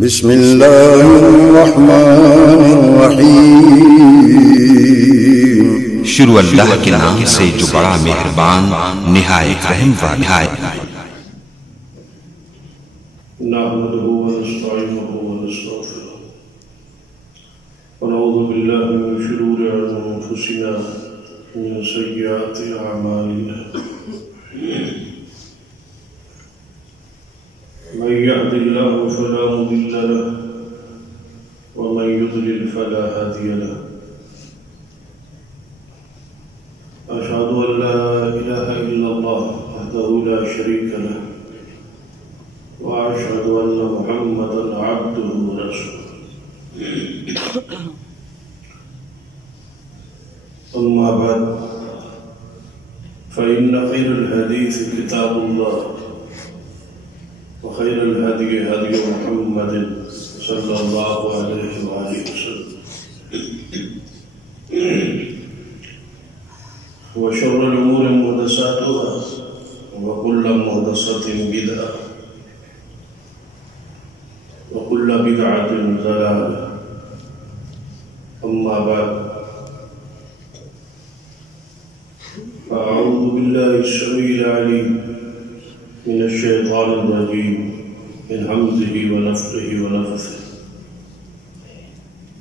بسم اللہ الرحمن الرحیم۔ شروع اللہ کے نام سے جو بڑا مہربان نہایت رحم والا ہے۔ نحمده ونستعينه ونستغفره ونعوذ بالله من شرور أنفسنا ومن سيئات أعمالنا من يهد الله فلا مضل له ومن يضلل فلا هادي له أشهد أن لا إله إلا الله وحده لا شريك له وأشهد أن محمدا عبده ورسوله أما بعد فإن خير الحديث كتاب الله وخير الهدي هدي محمد صلى الله عليه وآله وسلم وشر الأمور محدثاتها وكل محدثة بدعة وكل بدعة ضلالة أما بعد أعوذ بالله السميع العليم من الشيطان الرجيم من همزه ونفخه ونفثه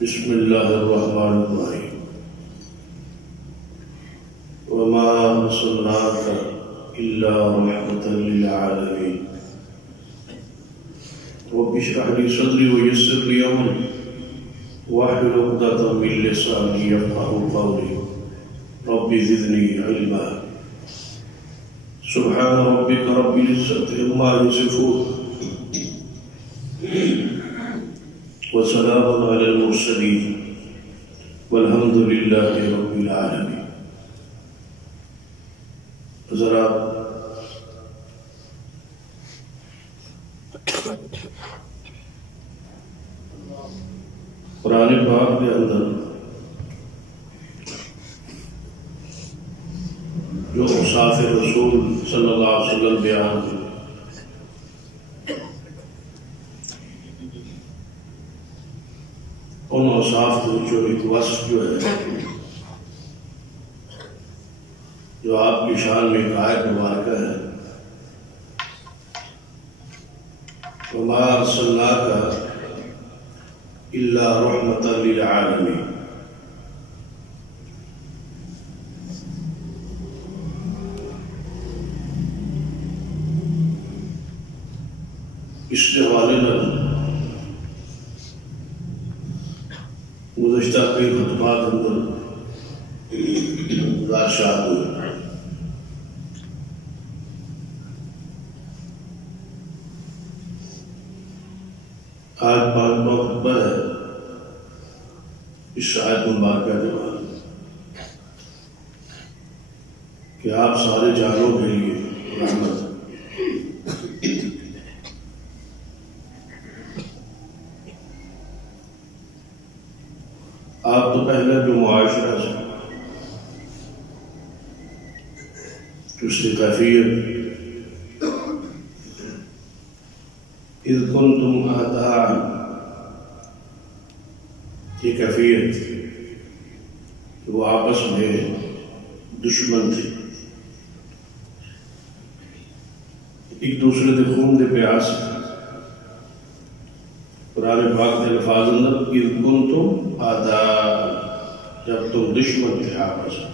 بسم الله الرحمن الرحيم وما أرسلناك إلا رحمة للعالمين رب اشرح لي صدري ويسر لي أمري واحلل عقدة من لساني يفقهوا قولي رب زدني علما سبحان ربك رب العزة عما يصفون وسلام على المرسلين والحمد لله رب العالمين۔ حضرات، قرآن پاک کے اندر جو اوصاف رسول صلی اللہ علیہ وسلم بیان ہوئے، ان اوصاف جو ایک وصف جو ہے جو آپ کی شان میں ایک آیت مبارکہ ہے، وما ارسلناک الا رحمۃ للعالمین۔ اس کے حوالے میں گزشتہ کئی خطبات اندر گزارشات ہوئے۔ آج 5واں خطبہ ہے اس آیت مبارکہ کے بعد کہ آپ سارے جانوں کے لیے رحمت۔ آپ تو پہلے جو معاشرہ سے اس کی کیفیت اذ کنتم اعداء، یہ کیفیت وہ آپس میں دشمن تھے، ایک دوسرے کے خون دے پیاس۔ قرآن پاک کے الفاظ اندر اذ کنتم اعداء، جب تم دشمن تھے آپس میں،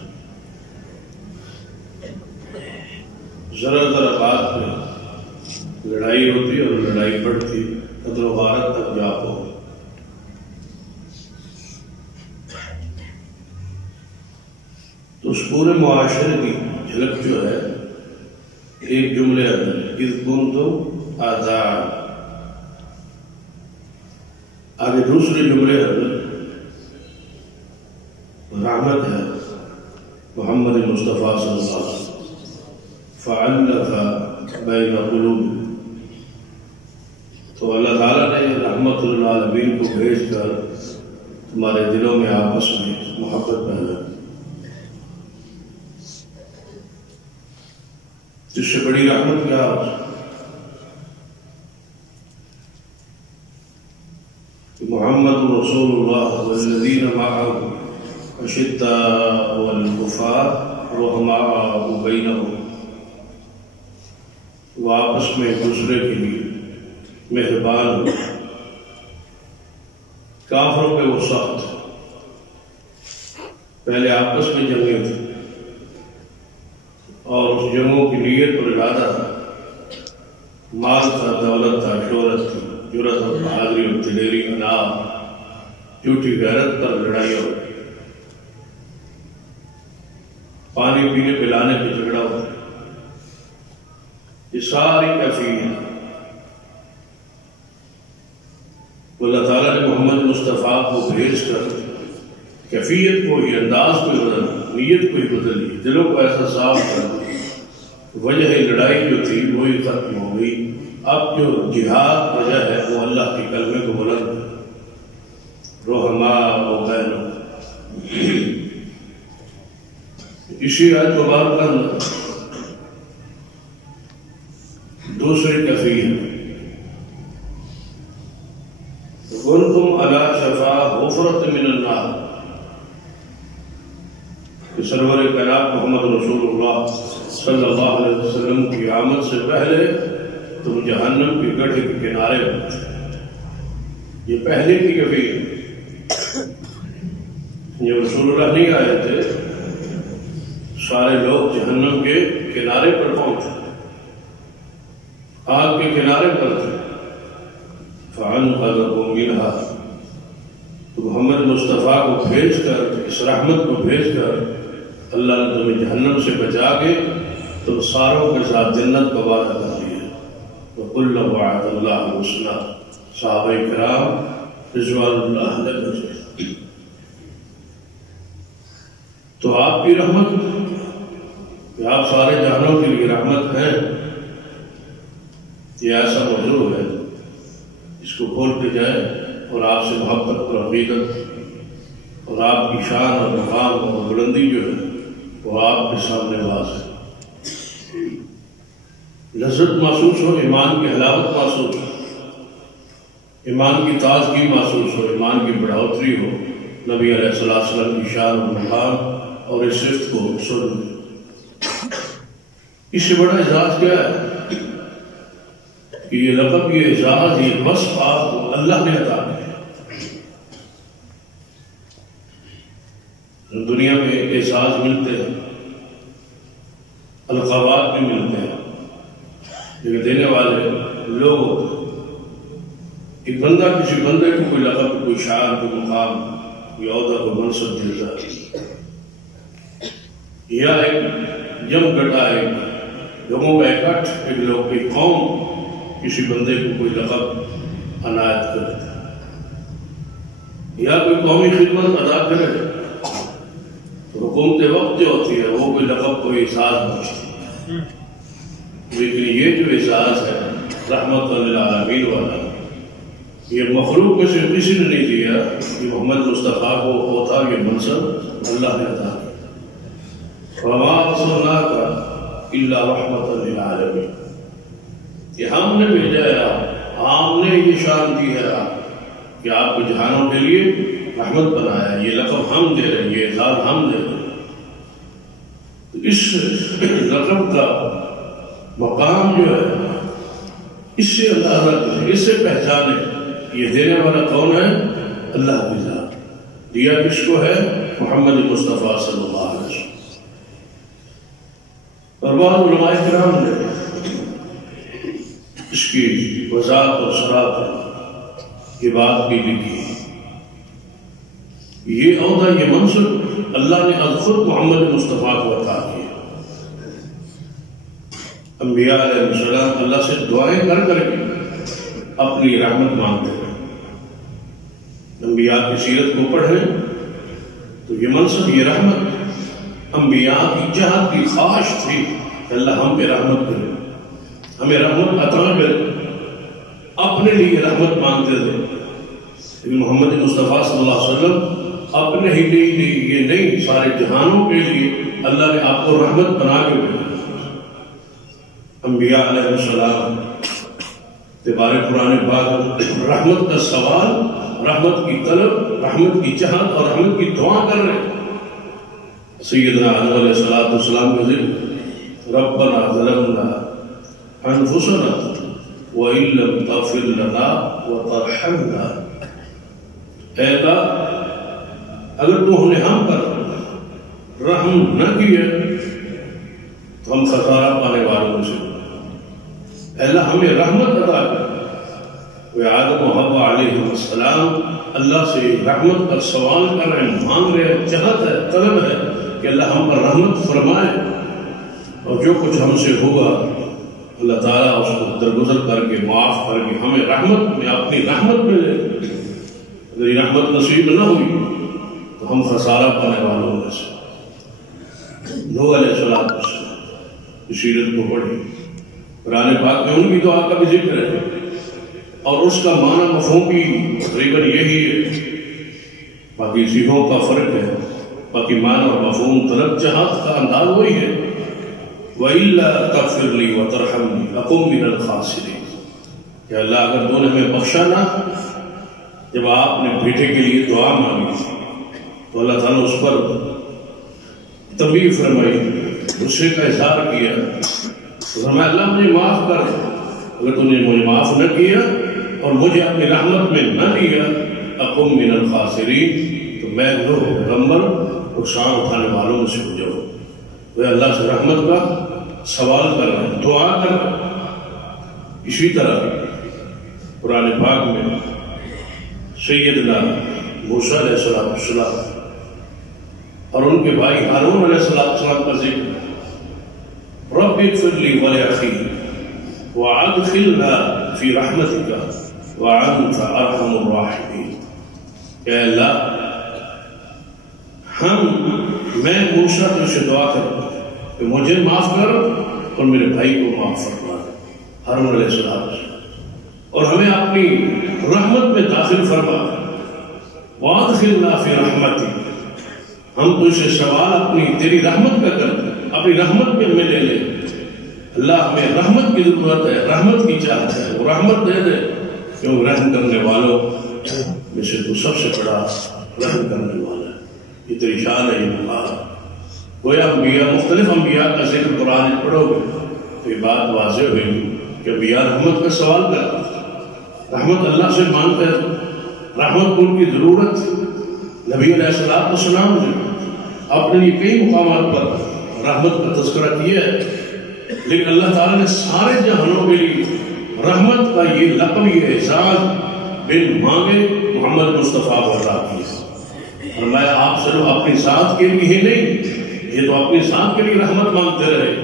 ذرا ذرا بات میں لڑائی ہوتی اور لڑائی بڑھتی، قتل و غارت تک جا پہنچی۔ تو اس پورے معاشرے کی جھلک جو ہے ایک جملے اندر اذ کنتم اعداء، آگے دوسرے جملے اندر رحمت ہے محمد مصطفیٰ صلی اللہ علیہ وسلم، فَعَلَّفَ بَيْنَ قُلُوبِهِمْ۔ تو اللہ تعالیٰ نے رحمت للعالمین کو بھیج کر تمہارے دلوں میں آپس میں محبت پیدا کی۔ اس سے بڑی رحمت کیا؟ محمد رسول اللہ والذین معه اشداء والکفار رحماء بینہم، وہ آپس میں ایک دوسرے کے لیے مہربان ہو، کافروں پہ وہ سخت، پہلے آپس میں جنگیں تھیں اور اس جنگوں کی نیت اور ارادہ تھا، مال تھا، دولت تھا، شہرت تھی، جرأت اور بہادری اور دلیری، انار، جھوٹی غیرت پر لڑائی ہو، پانی پینے پلانے پہ جھگڑا ہو، یہ ساری کیفیت اللہ تعالیٰ نے محمد مصطفیٰ کو بھیج کر کیفیت کو ہی، انداز کو ہی بدل، نیت کو ہی بدل دی، دلوں کو ایسا صاف کر دی، وجہ لڑائی جو تھی وہی ختم ہو گئی۔ اب جو جہاد وجہ ہے وہ اللہ کے کلمے کو بلند، رحماء بینہم، اسی آیت مبارکہ کا دوسری کیفیت کنتم علی شفا حفرۃ من النار، کہ سرور کائنات محمد رسول اللہ صلی اللہ علیہ وسلم کی آمد سے پہلے تم جہنم کے گڑھے کے کنارے ہوتے، یہ پہلے کی کیفیت۔ جب رسول اللہ نہیں آئے تھے سارے لوگ جہنم کے کنارے پر پہنچے، آگ کے کنارے پر تھے، فَأَنْقَذَكُم مِّنْهَا، تو محمد مصطفیٰ کو بھیج کر، اس رحمت کو بھیج کر اللہ نے تمہیں جہنم سے بچا کے تم ساروں کے ساتھ جنت کا وعدہ کر دیا۔ وَكُلًّا وَعَدَ اللَّهُ الْحُسْنَىٰ، صحابہ کرام رضوان اللہ علیہ۔ تو آپ کی رحمت کہ آپ سارے جہانوں کے لیے رحمت ہیں، یہ ایسا موضوع ہے، اس کو کھولتے جائیں اور آپ سے محبت اور عقیدت اور آپ کی شان اور مقام اور بلندی جو ہے وہ آپ کے سامنے واضح ہے، لذت محسوس ہو، ایمان کی حلاوت محسوس ہو، ایمان کی تازگی محسوس ہو، ایمان کی بڑھوتری ہو، نبی علیہ السلام کی شان اور مقام اور اس صفت کو سن۔ اس سے بڑا اعزاز کیا ہے کہ یہ لقب، یہ اعزاز، یہ وصف آپ کو اللہ نے عطا کیا۔ دنیا میں اعزاز ملتے ہیں، القابات بھی ملتے ہیں، لیکن دینے والے لوگ ہوتے ہیں۔ ایک بندہ کسی بندے کو کوئی لقب، کوئی شان، کوئی مقام، کوئی عہدہ، کوئی منصب دیتا ہے، یا ایک جم گٹا، ایک لوگوں کا اکٹھ، ایک لوگ کی قوم کسی بندے کو کوئی لقب عنایت کرتا ہے، یا کوئی قومی خدمت ادا کرے تو حکومت وقت جو ہوتی ہے وہ کوئی لقب، کوئی اعزاز پہنچتی ہے، لیکن یہ جو اعزاز ہے رحمت للعالمین والا، یہ مخلوق میں سے کسی نے نہیں دیا، کہ محمد مصطفیٰ کو ہوتا یہ منصب اللہ نے عطا کیا۔ وَمَا أَرْسَلْنَاكَ إِلَّا رَحْمَةً لِلْعَالَمِينَ، کہ ہم نے بھیجا ہے آپ، ہم نے یہ شان دی ہے آپ کہ آپ کو جہانوں کے لیے رحمت بنایا ہے، یہ لقب ہم دے رہے ہیں، یہ اعزاز ہم دے رہے ہیں۔ تو اس لقب کا مقام جو ہے اس سے اندازہ کریں، اس سے پہچانے یہ دینے والا کون ہے؟ اللہ کی ذات، دیا کس کو ہے؟ محمد مصطفیٰ صلی اللہ علیہ وسلم۔ اور بعض علماء کرام نے اس کی وضاحت اور صراحت یہ بات بھی لکھی، یہ عہدہ، یہ منصب اللہ نے از خود محمد مصطفیٰ کو عطا کیا۔ انبیاء علیہ السلام اللہ سے دعائیں کر کر کے اپنی رحمت مانگتے ہیں، انبیاء کی سیرت کو پڑھیں تو یہ منصب، یہ رحمت انبیاء کی چاہت کی خواہش تھی کہ اللہ ہم پہ رحمت کرے، ہمیں رحمت عطا کرے، اپنے لیے رحمت مانگتے تھے، لیکن محمد مصطفیٰ صلی اللہ علیہ وسلم اپنے ہی لیے یہ نہیں، سارے جہانوں کے لیے اللہ نے آپ کو رحمت بنا کے بھیجا۔ انبیاء علیہ السلام تبارک قرآن پاک رحمت کا سوال رحمت کی طلب، رحمت کی چاہت اور رحمت کی دعا کر رہے ہیں۔ سیدنا آدم علیہ السلام کا ذکر، ربنا ظلمنا انفسنا وان لم تغفر لنا وترحمنا، اے اللہ اگر تو نے ہم پر رحم نہ کیا تو ہم خسارہ پانے والوں میں سے، اے اللہ ہمیں رحمت عطا کر۔ وہ آدم و حوا علیہ السلام اللہ سے رحمت کا سوال کر رہے ہیں، مانگ رہے ہیں، چاہت ہے، طلب ہے کہ اللہ ہم پر رحمت فرمائے، اور جو کچھ ہم سے ہوگا اللہ تعالیٰ اس کو درگزر کر کے معاف کر کے ہمیں رحمت میں اپنی رحمت میں لے۔ اگر یہ رحمت نصیب نہ ہوئی تو ہم خسارہ پانے والوں میں سے۔ نوح علیہ السلام کی سیرت کو پڑھی، قرآن پاک میں ان کی دعا کا بھی ذکر ہے، اور اس کا معنی مفہوم بھی تقریباً یہی ہے، باقی صیغوں کا فرق ہے، باقی معنی اور مفہوم طلب چاہت کا انداز وہی ہے۔ وَإِلَّا تَغْفِرْ لِي وَتَرْحَمْنِي أَكُن مِّنَ الْخَاسِرِينَ، کہ اللہ اگر تو نے ہمیں بخشا نہ، جب آپ نے بیٹے کے لیے دعا مانگی تو اللہ تعالیٰ اس پر تنبیہ فرمائی، غصے کا اظہار کیا، تو فرمایا اللہ مجھے معاف کر، اگر تو نے مجھے معاف نہ کیا اور مجھے اپنی رحمت میں نہ لیا، أَكُن مِّنَ الْخَاسِرِينَ، تو میں نوح پیغمبر نقصان اٹھانے والوں میں سے ہو جاؤں۔ وہ اللہ سے رحمت کا سوال کر رہے ہیں، دعا کر رہے ہیں۔ اسی طرح قرآن پاک میں سیدنا موسیٰ علیہ السلام اور ان کے بھائی ہارون علیہ السلام کا ذکر، رب اغفر لی ولأخی وادخلنا فی رحمتک وانت ارحم الراحمین، کہ اللہ میں موسیٰ سے دعا کروں کہ مجھے معاف کر اور میرے بھائی کو معاف فرما، ہارون علیہ السلام، اور ہمیں اپنی رحمت میں داخل فرما، وادخلنا فی رحمتک، ہم تو اسے سوال اپنی تیری رحمت کا کر، اپنی رحمت میں ہمیں لے لے۔ اللہ ہمیں رحمت کی ضرورت ہے، رحمت کی چاہت ہے، وہ رحمت دے دے، کیوں رحم کرنے والوں میں سے تو سب سے بڑا رحم کرنے والا ہے۔ یہ تیری شان ہے، یہ مقام۔ گویا انبیاء، مختلف انبیاء کا ذکر قرآن پڑھو گے تو یہ بات واضح ہوئی کہ انبیاء رحمت کا سوال کرتے، رحمت اللہ سے مانگتے ہیں، رحمت کو ان کی ضرورت۔ نبی علیہ السلام نے اپنے لیے کئی مقامات پر رحمت کا تذکرہ کیا ہے، لیکن اللہ تعالیٰ نے سارے جہانوں کے لیے رحمت کا یہ لقب، یہ اعزاز بن مانگے محمد مصطفیٰ پر عطا کیا۔ فرمایا آپ صرف اپنی ذات کے لیے ہی نہیں، یہ تو اپنی ذات کے لیے رحمت مانگتے رہے،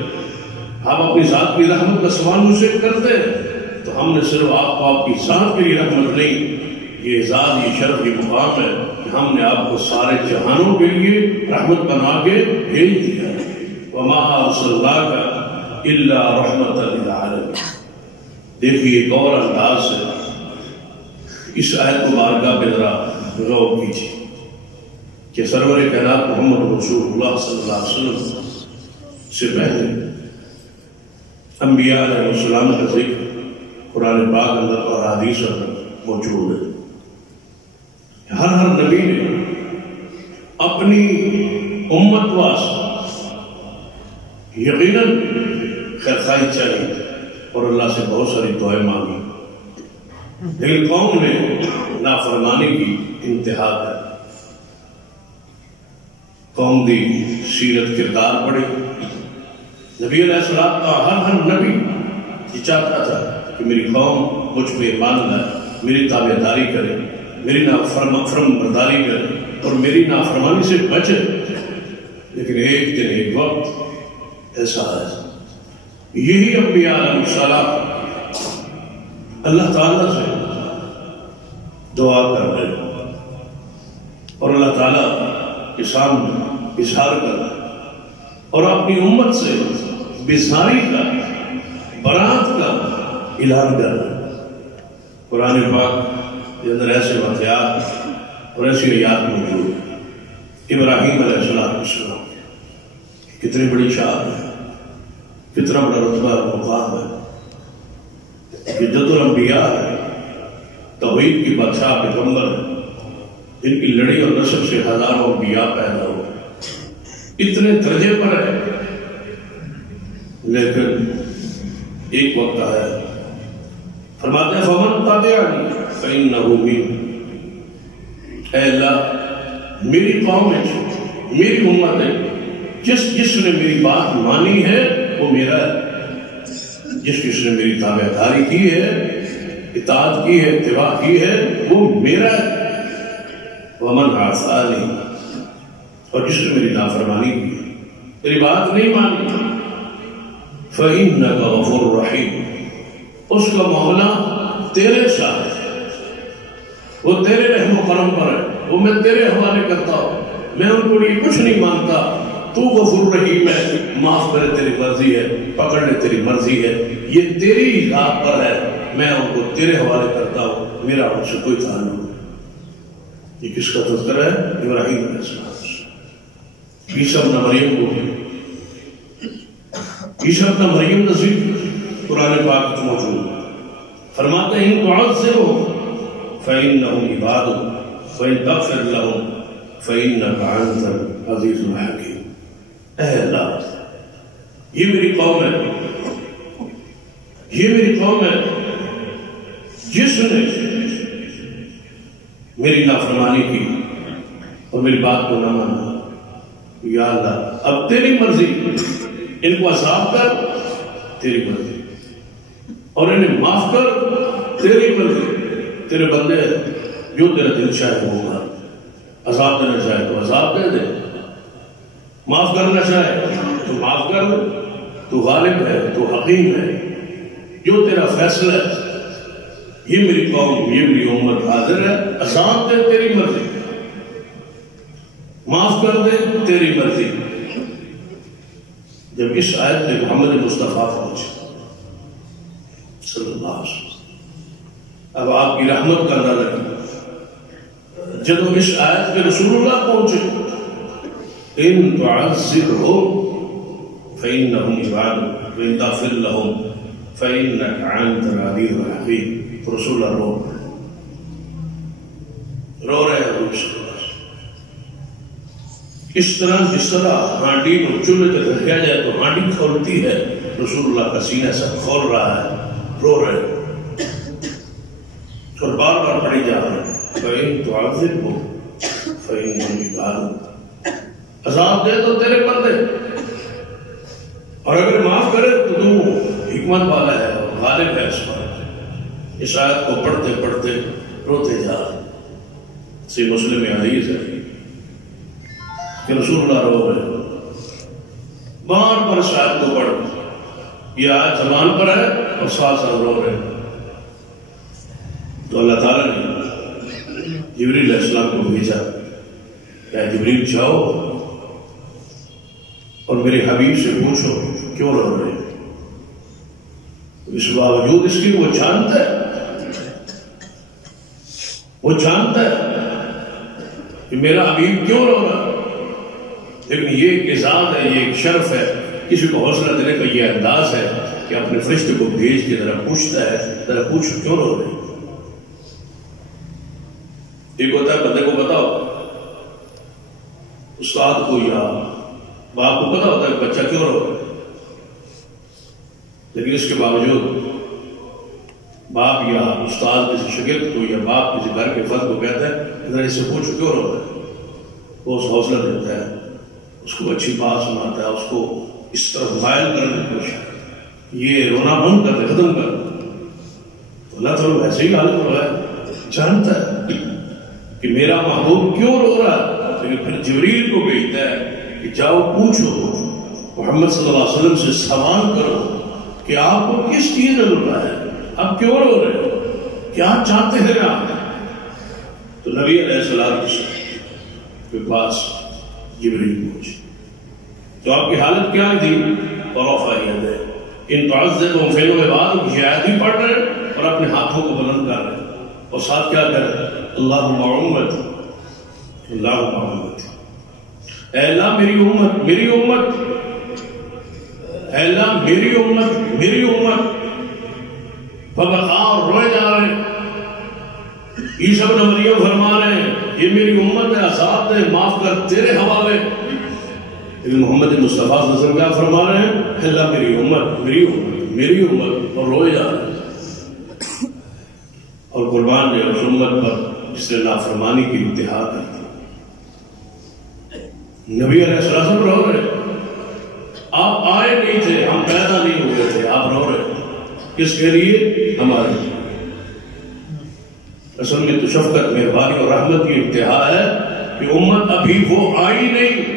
آپ اپنی ذات کی رحمت کا سوال مجھ سے کرتے تو ہم نے صرف آپ کو آپ کی ذات کے لیے رحمت نہیں، یہ اعزاز، یہ شرف، یہ مقام ہے کہ ہم نے آپ کو سارے جہانوں کے لیے رحمت بنا کے بھیج دیا۔ وما ارسلناک الا رحمۃ للعالمین۔ دیکھیے ایک اور انداز سے اس آیت مبارکہ پہ ذرا غور کیجیے کہ سرور کائنات محمد رسول اللہ صلی اللہ علیہ وسلم سے پہلے انبیاء علیہ السلام کا ذکر قرآن پاک اندر اور حدیث اندر موجود ہے۔ ہر نبی نے اپنی امت واسطے یقیناً خیرخواہی چاہیے اور اللہ سے بہت ساری دعائیں مانگی، لیکن قوم نے نافرمانی کی انتہا کر، قوم دی سیرت کردار پڑھی۔ نبی علیہ السلام کا ہر نبی یہ چاہتا تھا کہ میری قوم مجھ پہ ایمان لائے، میری تابعداری کرے، میری فرم برداری کرے اور میری نافرمانی سے بچے، لیکن ایک دن ایک وقت ایسا ہے، یہی انبیاء علیہ السلام اللہ تعالیٰ سے دعا کر رہے ہیں اور اللہ تعالیٰ کے سامنے اظہار کر رہے ہیں اور اپنی امت سے بیزاری کا، برات کا اعلان کر رہے ہیں۔ قرآن پاک کے اندر ایسے واقعات اور ایسی آیات موجود ہیں۔ ابراہیم علیہ السلام کتنی بڑی شان ہے، کتنا بڑا رتبہ اور مقام ہے، یہ جد الانبیاء ہے، توحید کی بادشاہ پیغمبر ہیں، ان کی لڑی اور نسب سے ہزاروں انبیاء پیدا ہوئے، اتنے درجے پر ہے، لیکن ایک وقت آیا فرماتے ہیں فمن تبعنی فإنہ منی، اے اللہ میری قوم ہے، میری امت ہے، جس نے میری بات مانی ہے وہ میرا ہے، جس نے میری تابع داری کی ہے، اطاعت کی ہے، اتباع کی ہے، وہ میرا ہے۔ ومن عصانی، اور جس نے میری نافرمانی کی، میری بات نہیں مانی، فإنک غفور رحیم، اس کا معاملہ تیرے ساتھ ہے، وہ تیرے رحم و کرم پر ہے، وہ میں تیرے حوالے کرتا ہوں، میں ان کو لیے کچھ نہیں مانتا، تو غفور رحیم ہے، معاف کرے تیری مرضی ہے، پکڑ لے تیری مرضی ہے، یہ تیری ذات پر ہے، میں ان کو تیرے حوالے کرتا ہوں، میرا ان سے کوئی تعلق نہیں۔ یہ کس کا تذکرہ ہے؟ ابراہیم علیہ السلام، عیسیٰ ابن مریم کو، عیسیٰ ابن مریم نزدیک قرآن پاک میں موجود ہے، فرماتے ہیں ان تعذبهم فإنهم عبادك وإن تغفر لهم فإنك أنت العزيز الحكيم۔ اے اللہ یہ میری قوم ہے، یہ میری قوم ہے، جس نے میری نافرمانی کی اور میری بات کو نہ مانا، یا اللہ اب تیری مرضی، ان کو عذاب کر تیری مرضی، اور انہیں معاف کر تیری مرضی، تیرے بندے جو تیرا دل چاہے ہوگا، عذاب دینا چاہے تو عذاب دے دے، معاف کرنا چاہے تو معاف کر دے، تو غالب ہے، تو حکیم ہے، جو تیرا فیصلہ ہے۔ یہ میری قوم، یہ میری امت حاضر ہے، عذاب دے تیری مرضی، معاف کر دے تیری مرضی۔ جب اس آیت میں محمد مصطفیٰ پہنچے صلی اللہ علیہ وسلم، اب آپ کی رحمت کا اندازہ کیا، جب اس آیت میں رسول اللہ پہنچے، ان تعذبهم فإنهم عبادك وإن تغفر لهم فإنك أنت العزيز الحكيم۔ رسول اللہ رو رہے ہیں، اس طرح جس طرح ہانڈی کو چولہے تک رکھا جائے تو ہانڈی کھولتی ہے، رسول اللہ کا سینہ سب کھول رہا ہے، رو رہے ہیں اور بار بار پڑھی جا رہے ہیں فَإِن تُعَذِّبْهُمْ فَإِنَّهُمْ عِبَادُكَ، عذاب دے تو تیرے بندے، اور اگر معاف کرے تو تو حکمت والا ہے، غالب ہے اس پر۔ اس آیت کو پڑھتے پڑھتے روتے جا رہے، صحیح مسلم میں حدیث ہے کہ رسول اللہ رو رہے، بار بار اس آیت کو پڑھ، یہ آیت زبان پر ہے اور ساتھ ساتھ رو رہے، تو اللہ تعالیٰ نے جبریل علیہ السلام کو بھیجا کہ جبریل جاؤ اور میرے حبیب سے پوچھو کیوں رو رہے ہیں۔ اس باوجود اس کی وہ جانتا ہے، وہ جانتا ہے کہ میرا حبیب کیوں رو رہا، لیکن یہ ایک اعزاز ہے، یہ ایک شرف ہے، کسی کو حوصلہ دینے کا یہ انداز ہے کہ اپنے فرشتے کو بھیج کے ذرا پوچھتا ہے، ذرا پوچھو کیوں رو رہے۔ ایک ہوتا ہے بندے کو بتاؤ، استاد کو یا باپ کو پتا ہوتا ہے بچہ کیوں رو رہا ہے، لیکن اس کے باوجود باپ یا استاد کسی شاگرد کو یا باپ کسی گھر کے فرد کو کہتا ہے ذرا اس سے پوچھو کیوں رو رہا ہے، وہ اس کو حوصلہ دیتا ہے، اس کو اچھی بات سناتا ہے، اس کو اس طرح مائل کرنے کی کوشش، یہ رونا بند کر دے، ختم کر دے، تو اللہ تعالیٰ ویسے ہی حالت ہو رہا ہے، جانتا ہے کہ میرا محبوب کیوں رو رہا ہے، لیکن پھر جبریل کو بھیجتا ہے کہ جاؤ پوچھو، محمد صلی اللہ علیہ وسلم سے سوال کرو کہ آپ کو کس چیز میں رو رہا ہے، آپ کیوں رو رہے ہو، کیا چاہتے ہیں آپ۔ تو نبی علیہ السلام کے پاس جبریل پہنچے تو آپ کی حالت کیا تھی، ورفع یدیہ، ان تعذبهم فإنهم عبادك، یہ آیت بھی پڑھ رہے ہیں اور اپنے ہاتھوں کو بلند کر رہے ہیں، اور ساتھ کیا کر رہے ہیں، اللہم امتی، اللہم امتی، اے اللہ میری امت، میری امت، اے اللہ میری امت، میری امت، فبقا، اور روئے جا رہے ہیں، عیسیٰ ابن مریم فرما رہے ہیں یہ میری امت ہے، عذاب دے، معاف کر، تیرے حوالے. لیکن محمد مصطفیٰ صلی اللہ علیہ وسلم کیا فرما رہے ہیں؟ اللہ میری امت، میری امت، میری امت، اور روئے جا رہے ہیں. اور قربان جو اس امت پر جس نے نافرمانی کی انتہا کر دی. نبی علیہ السلام رو رہے، آپ آئے نہیں تھے، ہم پیدا نہیں ہوئے تھے، آپ رو رہے. کس کے لیے؟ ہمارے لیے. اصل میں تو شفقت، مہربانی اور رحمت کی انتہا ہے کہ امت ابھی وہ آئی نہیں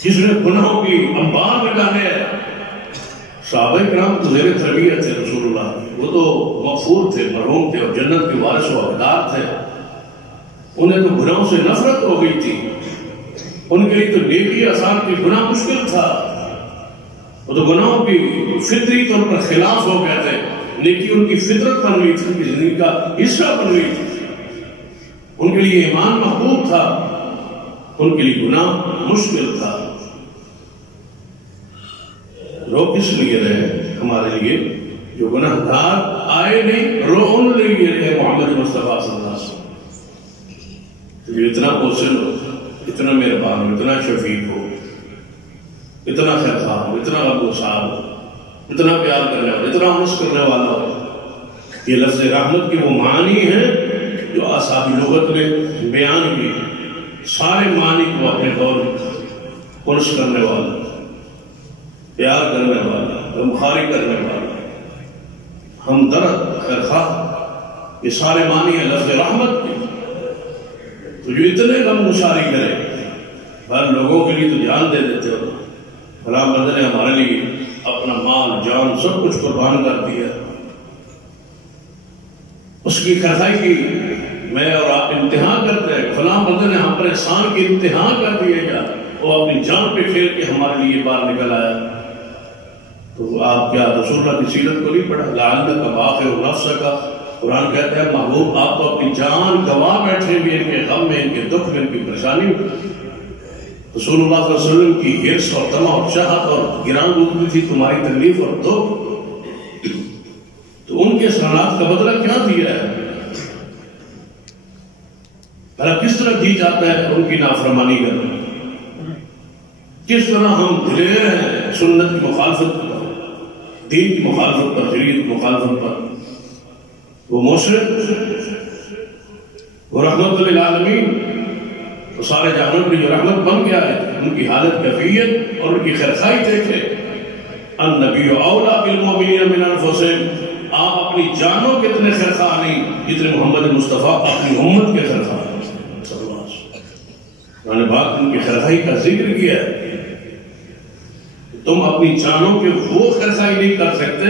جس نے گناہوں کی انبار لگانے ہیں. صحابہ کرام تو زیر تربیت تھے رسول اللہ کی، وہ تو مغفور تھے، مرحوم تھے، اور جنت کے وارث و حقدار تھے. انہیں تو گناہوں سے نفرت ہو گئی تھی، ان کے لیے تو نیکی آسان تھی، گناہ مشکل تھا. وہ تو گناہوں کی فطری طور پر خلاف ہو گئے تھے. نیکی ان کی فطرت بن گئی تھی، ان کی زندگی کا حصہ بن گئی تھی. ان کے لیے ایمان محبوب تھا، ان کے لیے گناہ مشکل تھا. رو کس لیے رہے؟ ہمارے لیے جو گناہ گار آئے نہیں، رو ان لیے رہے محمد مصطفیٰ صلی اللہ علیہ وسلم جو اتنا محسن ہو، اتنا مہربان ہو، اتنا شفیق ہو، اتنا خیرخواہ ہو، اتنا غم صاحب ہو، اتنا پیار کرنے والا، اتنا انس کرنے والا ہو. یہ لفظ رحمت کے وہ معنی ہیں جو اصحاب لغت نے بیان کی. سارے معنی کو اپنے دور میں انس کرنے والا، پیار کرنے والا، غمخواری کرنے والا، ہمدرد، خیرخواہ، یہ سارے معنی ہیں لفظ رحمت کے. تو جو اتنے غم گساری کرے، ہر لوگوں کے لیے تو جان دے دیتے ہو. فلاں بندے نے ہمارے لیے اپنا مال، جان، سب کچھ قربان کر دیا. اس کی خیرخواہی کی میں اور آپ امتحان کرتے ہیں. فلاں بندے نے ہم پر احسان کی امتحان کر دیا گیا، وہ اپنی جان پہ کھیل کے ہمارے لیے باہر نکل آیا. تو آپ کیا رسول اللہ کی سیرت کو نہیں پڑھا؟ لعلک باخع نفسک، قرآن کہتا ہے محبوب آپ تو اپنی جان گوا بیٹھے بھی ان کے غم میں، ان کے دکھ میں، ان کی پریشانی میں. رسول اللہ صلی اللہ علیہ وسلم کی حرص اور طمع اور چاہت اور گران گزری تھی تمہاری تکلیف اور دکھ. تو ان کے سرات کا بدلہ کیا دیا ہے؟ کس طرح دی جاتا ہے ان کی نافرمانی کرنا؟ کس طرح ہم دلیر ہیں سنت کی مخالفت پر، دین کی مخالفت پر، شریعت کی مخالفت پر. وہ مشرک، وہ رحمت للعالمین، تو سارے جہانوں کی جو رحمت بن گیا ہے، ان کی حالت کیفیت اور ان کی خیرخواہی دیکھے. النبی اولیٰ بالمؤمنین من انفسہم، آپ اپنی جانوں کے اتنے خیرخواہ نہیں جتنے محمد مصطفیٰ اپنی امت کے خیرخواہ ہیں صلی اللہ علیہ وسلم. میں نے بات ان کی خیرخواہی کا ذکر کیا ہے. تم اپنی جانوں کے وہ خیرخواہی نہیں کر سکتے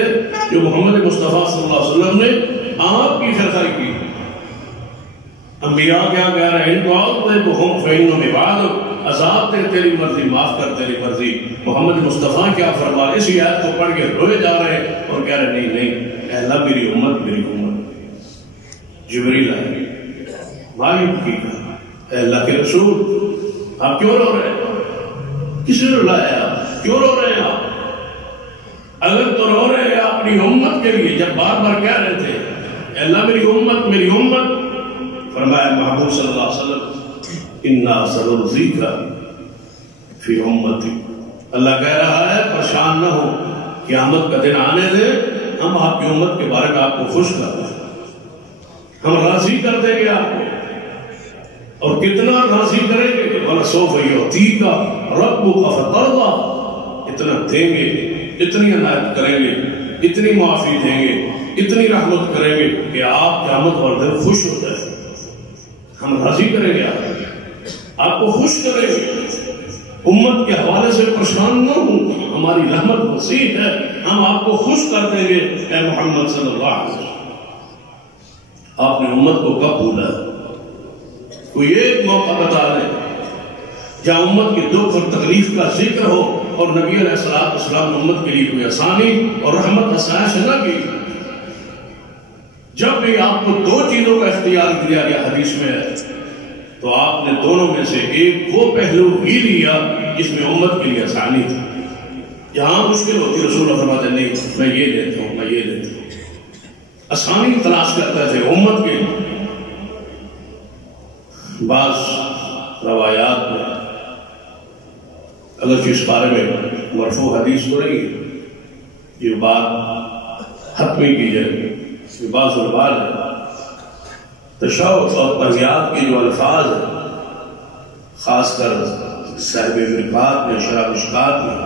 جو محمد مصطفیٰ صلی اللہ علیہ وسلم نے آپ کی خیرخواہی کی. انبیاء کیا کہہ رہے ہیں؟ تو فإنهم عباد، عذاب دے، تیری مرضی، معاف کر، تیری مرضی. محمد مصطفیٰ کیا فرما رہے؟ اس آیت کو پڑھ کے روئے جا رہے ہیں اور کہہ رہے نہیں نہیں، اے اللہ میری امت، میری امت. جبریل آئے، مالک کی کہا اے اللہ کے رسول آپ کیوں رو رہے ہیں؟ کس نے رلایا آپ؟ کیوں رو رہے ہیں آپ؟ اگر تو رو رہے ہیں اپنی امت کے لیے، جب بار بار کہہ رہے تھے اے اللہ میری امت، میری امت، فرمایا محبوب صلی اللہ علیہ وسلم انا سنرضیک فی امتی. اللہ کہہ رہا ہے پریشان نہ ہو، قیامت کا دن آنے دے، ہم آپ کی امت کے بارے میں آپ کو خوش کر دیں، ہم راضی کر دیں گے آپ کو. اور کتنا راضی کریں گے؟ وَلَسَوْفَ يُعْطِيكَ رَبُّكَ فَتَرْضَىٰ، اتنا دیں گے، اتنی عنایت کریں گے، اتنی معافی دیں گے، اتنی رحمت کریں گے کہ آپ قیامت والے دن خوش ہو جائیں. ہم راضی کریں گے، آپ کو خوش کریں گے. امت کے حوالے سے پریشان نہ ہوں، ہماری رحمت وسیع ہے، ہم آپ کو خوش کر دیں گے اے محمد صلی اللہ علیہ وسلم. آپ نے امت کو کب بھولا؟ کوئی ایک موقع بتا دیں جہاں امت کے دکھ اور تکلیف کا ذکر ہو اور نبی علیہ السلام نے امت کے لیے کوئی آسانی اور رحمت آسائش نہ کی. جب بھی آپ کو دو چیزوں کا اختیار دیا گیا حدیث میں ہے، تو آپ نے دونوں میں سے ایک وہ پہلو ہی لیا جس میں امت کے لیے آسانی تھی. جہاں مشکل ہوتی رسول اللہ فرماتے نہیں میں یہ دیتا ہوں، میں یہ دیتا ہوں. آسانی تلاش کرتے تھے امت کے بعض روایات میں، اگرچہ اس بارے میں مرفوع حدیث تو نہیں ہے، یہ بات حتمی کی جائے، یہ بعض الفاظ ہے تشہد اور تحیات کے جو الفاظ ہیں، خاص کر صاحب مرقات نے شرح مشکات میں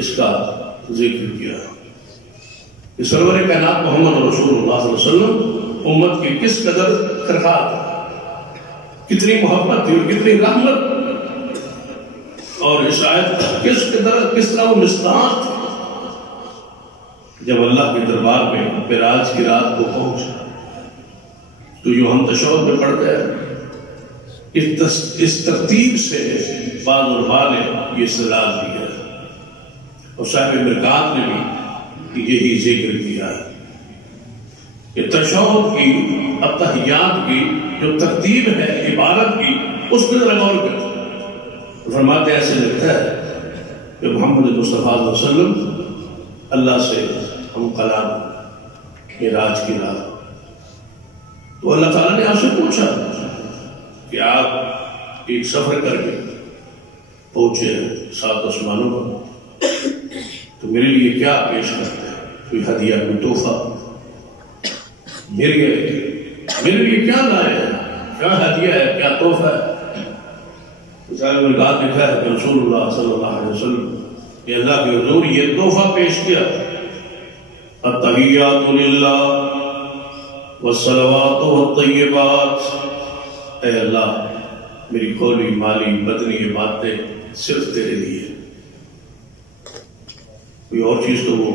اس کا ذکر کیا کہ سرور کائنات محمد رسول اللہ صلی اللہ علیہ وسلم امت کی کس قدر خدمات، کتنی محبت تھی اور کتنی رحمت، اور اس آیت کس طرح وہ مصداق تھی جب اللہ کے دربار میں معراج کی رات کو پہنچا۔ تو جو ہم تشہد میں پڑھتے ہیں اس ترتیب سے بعض علماء نے یہ استدلال دی ہے، اور صاحب مرقات نے بھی یہی ذکر کیا ہے کہ تشہد کی التحیات کی جو ترتیب ہے عبارت کی، اس میں ذرا غور کرتے فرماتے ایسے لگتا ہے کہ محمد مصطفیٰ صلی اللہ علیہ وسلم اللہ سے ہم کلام معراج کی رات، تو اللہ تعالیٰ نے آپ سے پوچھا کہ آپ ایک سفر کر کے پہنچے 7 آسمانوں پر، تو میرے لیے کیا پیش کرتے ہیں؟ کوئی ہدیہ، کوئی تحفہ میرے لیے کیا لائے ہیں؟ کیا ہدیہ ہے، کیا تحفہ ہے؟ تو صاحب مرقات لکھا ہے کہ رسول اللہ صلی اللہ علیہ وسلم کہ اللہ کے حضور یہ تحفہ پیش کیا، التحیات للہ والصلوات والطیبات، اے اللہ میری قولی مالی بدنی باتیں صرف تیرے لیے، کوئی اور چیز تو وہ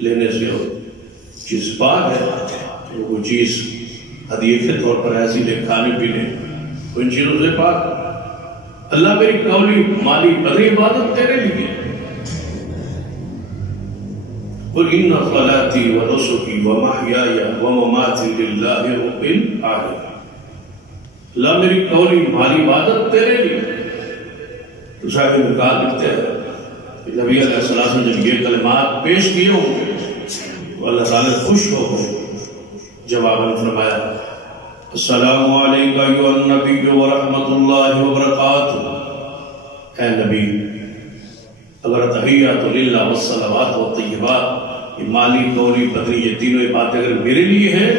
لینے سے ہو چیز پاک ہے، وہ چیز ہدیے کے طور پر ایسی لے کھانے پینے ان چیزوں سے پاک، اللہ میری قولی مالی بدنی عبادت تیرے لیے، قل ان صلاتي ونسكي ومحياي ومماتي لله رب العالمين، اللہ میری قولی مالی عبادت تیرے لیے۔ تو صاحب مرقات لکھتے ہیں کہ نبی علیہ السلام نے جب یہ کلمات پیش کیے ہوں گے تو اللہ تعالیٰ خوش ہو گئے، جواباً فرمایا السلام علیکہ ایھا النبی ورحمۃ اللہ وبرکاتہ، اے نبی اگر تحیات للہ والصلوات والطیبات، یہ مالی قولی بدنی یہ تینوں باتیں اگر میرے لیے ہیں،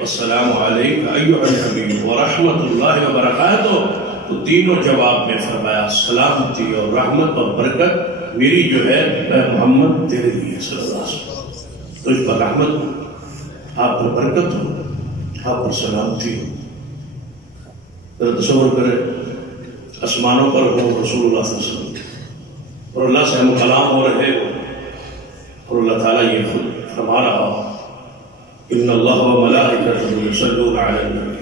السلام علیکہ ایھا النبی ورحمۃ اللہ وبرکاتہ، تو تینوں جواب میں فرمایا سلامتی اور رحمت اور برکت میری جو ہے اے محمد تیرے لیے صلی اللہ علیہ وسلم، تو اس پر رحمت ہو، آپ پر برکت ہو، آپ پر سلامتی ہو۔ ذرا تصور کریں آسمانوں پر ہو رسول اللہ صلی اللہ علیہ وسلم اور اللہ سے ہم کلام ہو رہے ہو، اور اللہ تعالیٰ یہ خود فرما رہا ہو ان اللہ وملائکتہ یصلون علی النبی،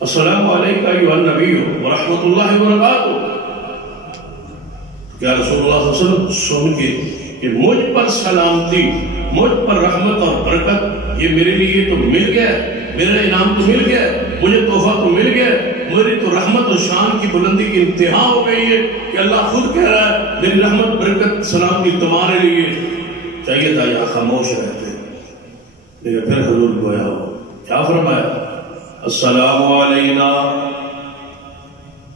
السلام علیکہ ایھا النبی ورحمۃ اللہ وبرکاتہ، کیا رسول اللہ صلی اللہ علیہ وسلم سن کے کہ مجھ پر سلامتی، مجھ پر رحمت اور برکت یہ میرے لیے تو مل گیا، میرا انعام تو مل گیا، مجھے تحفہ تو مل گیا، میری تو رحمت و شان کی بلندی کی انتہا ہو گئی ہے کہ اللہ خود کہہ رہا ہے میری رحمت برکت سلامتی تمہارے لیے، چاہیے تھا یہاں خاموش رہتے، لیکن پھر حضور گویا ہو کیا فرمایا السلام علینا،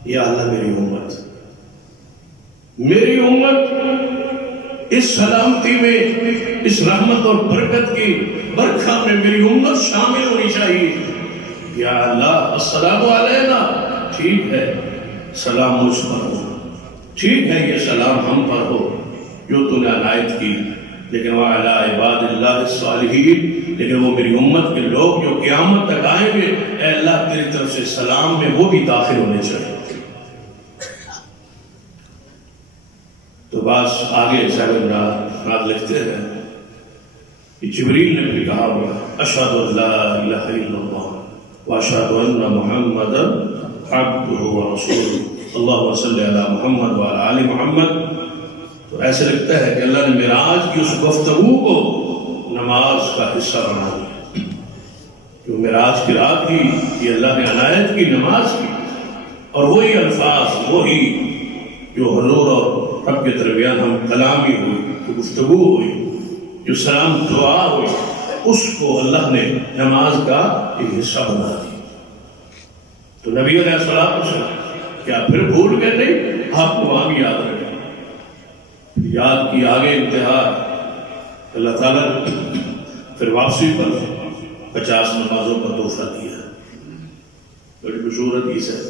یا اللہ میری امت اس سلامتی میں، اس رحمت اور برکت کی برکھا میں میری امت شامل ہونی چاہیے، یا اللہ السلام علینا، ٹھیک ہے سلام مجھ پر ہو، ٹھیک ہے یہ سلام ہم پر ہو جو تو نے عنایت کی، لیکن وَعَلَىٰ عِبَادِ اللَّهِ الصَّالِحِينَ، لیکن وہ میری امت کے لوگ جو قیامت تک آئیں گے، اے اللہ تیری طرف سے سلام میں وہ بھی داخل ہونے چاہیے۔ تو بس آگے صاحب لکھتے ہیں کہ جبریل نے بھی کہا ہوا اشہد ان لا الہ الا اللہ واشہد ان محمد عبدہ ورسولہ اللہم صلی علی محمد وعلی آل محمد۔ تو ایسے لگتا ہے کہ اللہ نے معراج کی اس گفتگو کو نماز کا حصہ بنا دیا، جو معراج کی رات ہی یہ اللہ نے عنایت کی نماز کی، اور وہی الفاظ وہی جو حضور اور رب کے درمیان ہم کلامی ہوئی، گفتگو ہوئی، جو سلام دعا ہوئی اس کو اللہ نے نماز کا ایک حصہ بنا دیا. تو نبی علیہ السلام کیا پھر بھول گئے؟ نہیں، آپ کو وہاں بھی یاد رکھیں. یاد کی آگے انتہا اللہ تعالیٰ نے پھر واپسی پر 50 نمازوں کا تحفہ دیا. بڑی مشہور حدیث ہے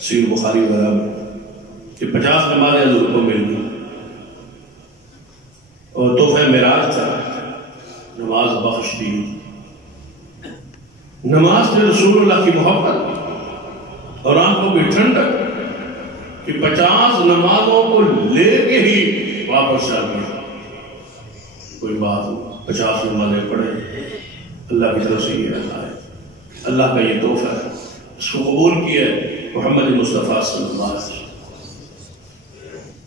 صحیح بخاری وغیرہ میں کہ 50 نمازیں حضور کو مل گئی اور تحفہ معراج تھا، نماز بخش دی. نماز سے رسول اللہ کی محبت اور آنکھوں کی ٹھنڈک کہ 50 نمازوں کو لے کے ہی واپس آ گیا. کوئی بات 50 نمازیں پڑھے اللہ کی طرف سے یہ ہے، اللہ کا یہ تحفہ ہے، اس کو قبول کیا ہے محمد مصطفیٰ صلی اللہ علیہ وسلم.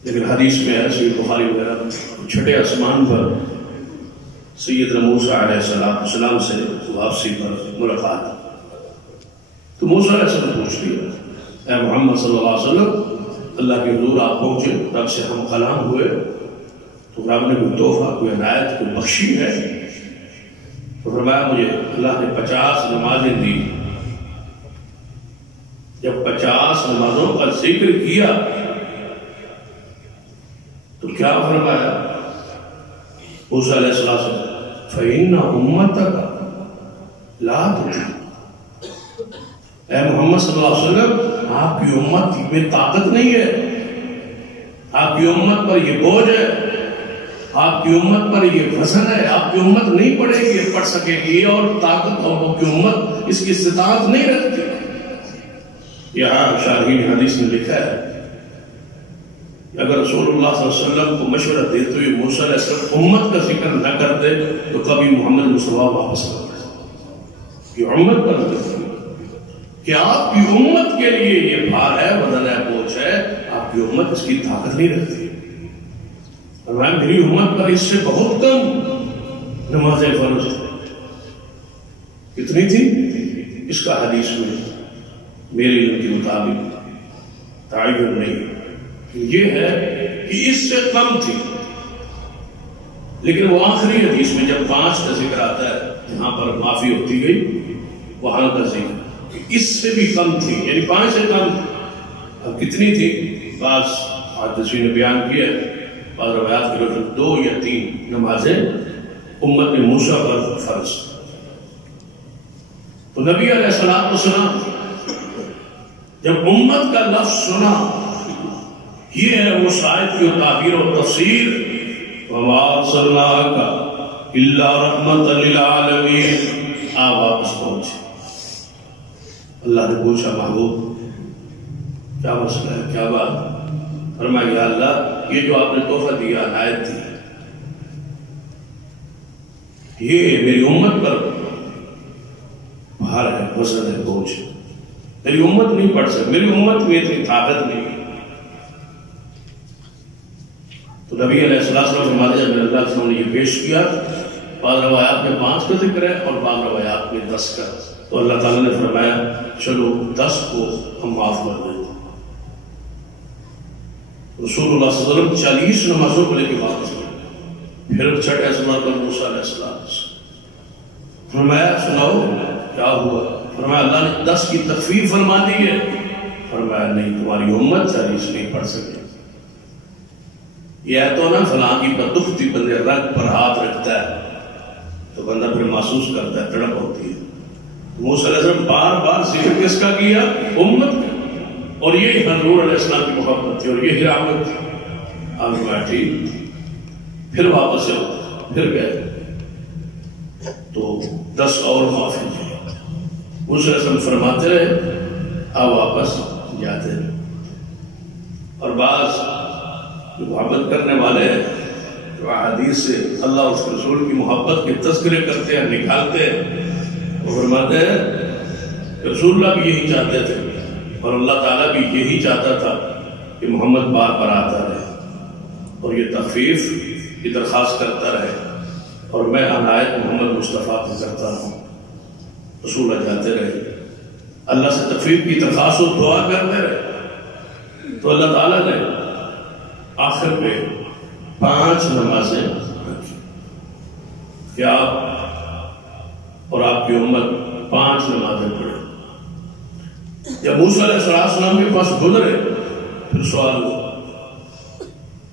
لیکن حدیث میں ہے صحیح بخاری وغیرہ چھٹے آسمان پر سیدنا موسیٰ علیہ السلام سے واپسی پر ملاقات. تو موسیٰ علیہ السلام پوچھ لیا اے محمد صلی اللہ علیہ وسلم، اللہ کے حضور آپ پہنچے، رب سے ہم کلام ہوئے، تو رب نے کوئی تحفہ، کوئی عنایت، کوئی بخشی ہے؟ تو فرمایا مجھے اللہ نے 50 نمازیں دی. جب 50 نمازوں کا ذکر کیا تو کیا فرمایا موسیٰ علیہ السلام؟ فَإِنَّ أُمَّتَكَ لَا تُطِيعُ. اے محمد صلی اللہ علیہ وسلم، آپ کی امت میں طاقت نہیں ہے، آپ کی امت پر یہ بوجھ ہے، آپ کی امت پر یہ وزن ہے، آپ کی امت نہیں پڑھے گی، پڑھ سکے گی، اور طاقت اور کی امت اس کی استطاعت نہیں رکھتی. یہاں شارحین حدیث نے لکھا ہے کہ اگر رسول اللہ صلی اللہ علیہ وسلم کو مشورہ دیتے ہوئے موسیٰ علیہ السلام امت کا ذکر نہ کرتے تو کبھی محمد مصطفیٰ واپس نہ کرتے. یہ امت پر ذکر کہ آپ کی امت کے لیے یہ بھار ہے، وزن ہے، بوجھ ہے، آپ کی امت اس کی طاقت نہیں رکھتی. اور میری امت پر اس سے بہت کم نمازیں فرض کتنی تھی اس کا حدیث میں میرے علم کے مطابق تعین نہیں، یہ ہے کہ اس سے کم تھی. لیکن وہ آخری حدیث میں جب 5 کا ذکر آتا ہے جہاں پر معافی ہوتی گئی، وہاں کا ذکر کہ اس سے بھی کم تھی، یعنی 5 سے کم. اب کتنی تھی؟ بعض حدیثین نے بیان کیا ہے، بعض روایات کے لوگ 2 یا 3 نمازیں امت موسیٰ پر فرض. تو نبی علیہ السلام جب امت کا لفظ سنا، یہ ہے وہ شاید کی تعبیر و تفسیر وَمَا أَرْسَلْنَاكَ إِلَّا رَحْمَةً لِلْعَالَمِينَ. آپ واپس پہنچے. اللہ نے پوچھا محبوب کیا مسئلہ ہے، کیا بات؟ فرمایا یا اللہ، یہ جو آپ نے تحفہ دیا، عنایت دی، یہ میری امت پر بھار ہے، وزن ہے، بوجھ ہے. میری امت نہیں پڑھ سکتی، میری امت میں اتنی طاقت نہیں. تو نبی علیہ السلام فرماتے ہیں جب اللہ علیہ وسلم نے یہ پیش کیا، بعض روایات میں 5 کا ذکر ہے اور بعض روایات میں 10 کا. تو اللہ تعالیٰ نے فرمایا چلو 10 کو ہم معاف کر دیں. رسول اللہ صلی اللہ علیہ وسلم 40 نمازوں کو لے کے واپس گئے. پھر چھٹے آسمان پر موسیٰ علیہ السلام فرمایا سناؤ کیا ہوا؟ فرمایا اللہ نے 10 کی تخفیف فرما دی ہے. فرمایا نہیں، تمہاری امت 40 نہیں پڑھ سکے. یہ ہے تو نا فلاں کی بدبختی، بندے رگ پر ہاتھ رکھتا ہے تو بندہ پھر محسوس کرتا ہے، تڑپ ہوتی ہے. موسیٰ علیہ السلام بار بار ذکر کس کا کیا؟ امت کا. اور یہی حضور علیہ السلام کی محبت تھی اور یہی رحمت تھی. آپ بیٹھی پھر واپس سے پھر گئے تو 10 اور معافی دی. موسیٰ علیہ السلام فرماتے رہے، آپ واپس جاتے رہے. اور بعض جو محبت کرنے والے ہیں جو حدیث سے اللہ اور اس کے رسول کی محبت کے تذکرے کرتے ہیں، نکالتے ہیں، وہ فرماتے ہیں کہ رسول اللہ بھی یہی چاہتے تھے اور اللہ تعالیٰ بھی یہی چاہتا تھا کہ محمد بار بار آتا رہے اور یہ تخفیف کی درخواست کرتا رہے، اور میں عنایت محمد مصطفیٰ کو کرتا ہوں. رسول اللہ جاتے رہے، اللہ سے تخفیف کی درخواست و دعا کرتے رہے. تو اللہ تعالیٰ نے آخر پہ 5 نمازیں رکھی. کہ آپ اور آپ کی امت 5 نمازیں پڑھیں۔ جب موسیٰ علیہ السلام کے پاس گزرے پھر سوال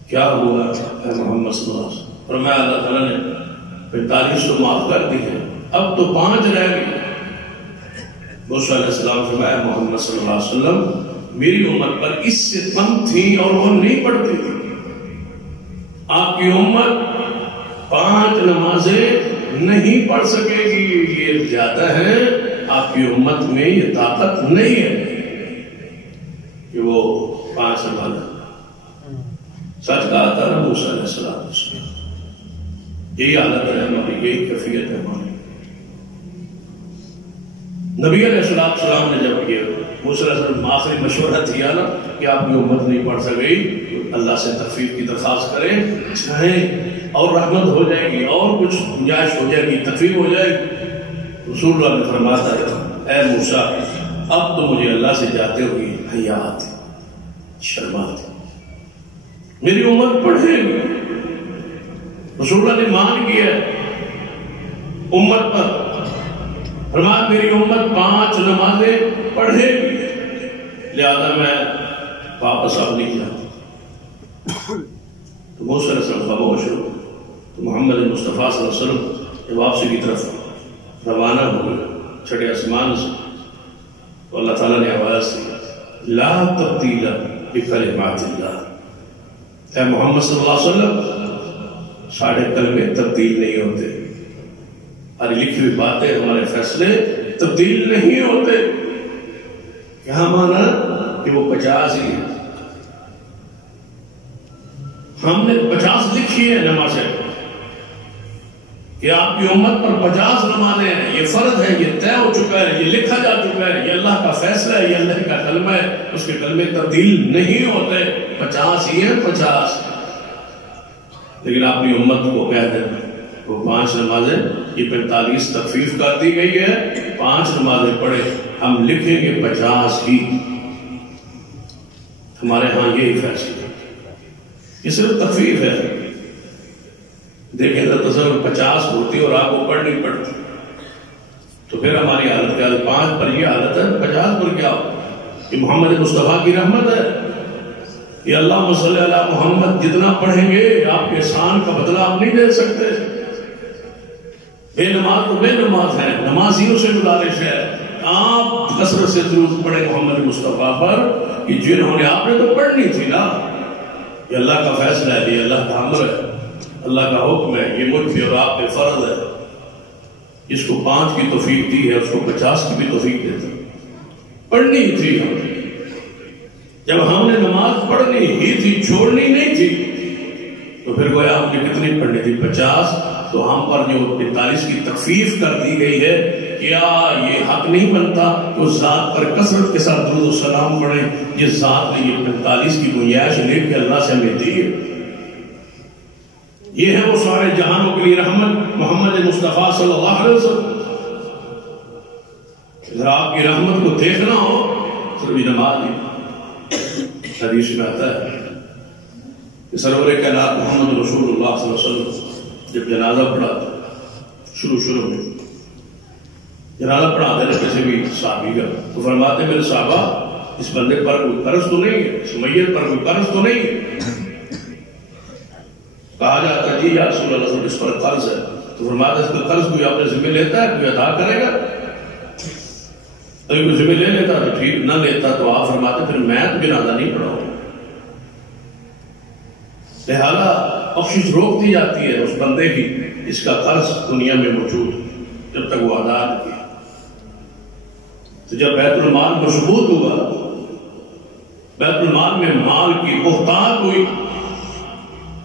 کیا ہوا اے محمد صلی اللہ علیہ وسلم؟ فرمایا اللہ تعالیٰ نے 45 تو معاف کر دی ہے، اب تو 5 رہ گئی۔ موسیٰ علیہ السلام فرمایا محمد صلی اللہ علیہ وسلم میری امت پر اس سے کم تھی اور وہ نہیں پڑھتی تھی، آپ کی امت 5 نمازیں نہیں پڑھ سکے گی، یہ زیادہ ہے، آپ کی امت میں یہ طاقت نہیں ہے کہ وہ 5 نمازیں۔ سچ کہا تھا نا موسیٰ علیہ السلام، یہی حالت ہے ہماری، یہی کیفیت ہے ہماری۔ نبی علیہ السلام نے جب یہ موسیٰ علیہ السلام آخری مشورہ دیا نا کہ آپ کی امت نہیں پڑھ سکے، اللہ سے تخفیف کی درخواست کریں، چاہیں اور رحمت ہو جائے گی اور کچھ گنجائش ہو جائے گی، تخفیف ہو جائے گی۔ رسول اللہ نے فرماتا ہے اے موسیٰ اب تو مجھے اللہ سے جاتے ہوئے حیا آتی، شرم آتی، میری امت پڑھے گی۔ رسول اللہ نے مان کیا امت پر، فرمایا میری امت 5 نمازیں پڑھے گی، لہذا میں واپس اب نہیں جاتا۔ تو موسیٰ علیہ السلام خاموش ہو، تو محمد مصطفیٰ صلی اللہ علیہ وسلم جب واپسی کی طرف روانہ ہو گئے چھٹے آسمان سے، تو اللہ تعالیٰ نے آواز دی لا تبدیل بکلمات اللہ، اے محمد صلی اللہ علیہ وسلم ساڑھے کلمے تبدیل نہیں ہوتے، ہماری لکھی ہوئی باتیں، ہمارے فیصلے تبدیل نہیں ہوتے۔ کیا مانا کہ وہ 50 ہی ہے، ہم نے 50 لکھی ہے نمازیں کہ آپ کی امت پر 50 نمازیں ہیں، یہ فرض ہے، یہ طے ہو چکا ہے، یہ لکھا جا چکا ہے، یہ اللہ کا فیصلہ ہے، یہ اللہ کا کلمہ ہے، اس کے کلمے تبدیل نہیں ہوتے، 50 ہی ہیں 50۔ لیکن اپنی امت کو کہہ دیں وہ 5 نمازیں، یہ 45 تخفیف کر دی گئی ہے، 5 نمازیں پڑھے، ہم لکھیں گے 50 ہی، ہمارے ہاں یہی فیصلہ ہے، یہ صرف تخفیف ہے۔ دیکھیں تو تصور 50 ہوتی اور آپ کو پڑھنی پڑتی تو پھر ہماری حالت کیا ہے؟ 5 پر یہ حالت ہے، 50 پر کیا ہو؟ یہ محمد مصطفیٰ کی رحمت ہے، یہ اللہ صلی علی محمد جتنا پڑھیں گے آپ کے احسان کا بدلہ آپ نہیں دے سکتے۔ بے نماز تو بے نماز ہے، نمازیوں سے گزارش ہے آپ کثرت سے درود پڑھیں محمد مصطفیٰ پر، کہ جنہوں نے آپ نے تو پڑھنی تھی نا، یہ اللہ کا فیصلہ ہے، یہ اللہ کا امر ہے، اللہ کا حکم ہے، یہ مجھ پہ اور آپ پہ فرض ہے۔ اس کو 5 کی توفیق دی ہے، اس کو 50 کی بھی توفیق دیتا، پڑھنی تھی ہم، جب ہم نے نماز پڑھنی ہی تھی، چھوڑنی نہیں تھی، تو پھر گویا ہم نے کتنی پڑھنی تھی؟ 50۔ تو ہم پر جو 45 کی تخفیف کر دی گئی ہے، کیا یہ حق نہیں بنتا کہ ذات پر کثرت کے ساتھ درود و سلام پڑھیں؟ جس ذات نے یہ 45 کی گنجائش لے کے اللہ سے ہمیں دی ہے، یہ ہے وہ سارے جہانوں کے لیے رحمت محمد مصطفیٰ صلی اللہ علیہ وسلم۔ اگر آپ کی رحمت کو دیکھنا ہو صرف یہ نماز نہیں، حدیث میں آتا ہے کہ سرور کائنات محمد رسول اللہ صلی اللہ علیہ وسلم جب جنازہ پڑھا شروع میں جنازہ پڑھا دینا کسی بھی صحابی کا، تو فرماتے میرے صحابہ اس بندے پر کوئی قرض تو نہیں ہے، اس میت پر کوئی قرض تو نہیں ہے؟ کہا جاتا جی یا رسول اللہ اس پر قرض ہے، تو فرماتا اس پر قرض کوئی اپنے ذمہ لیتا ہے، کوئی ادا کرے گا؟ اگر کوئی ذمہ لے لیتا تو ٹھیک، نہ لیتا تو آپ فرماتے پھر میں تو جنازہ نہیں پڑھاؤں۔ لہذا بخشش روک دی جاتی ہے اس بندے کی اس کا قرض دنیا میں موجود جب تک وہ ادا نہ کیا۔ تو جب بیت المال مضبوط ہوا، بیت المال میں مال کی بہتات ہوئی،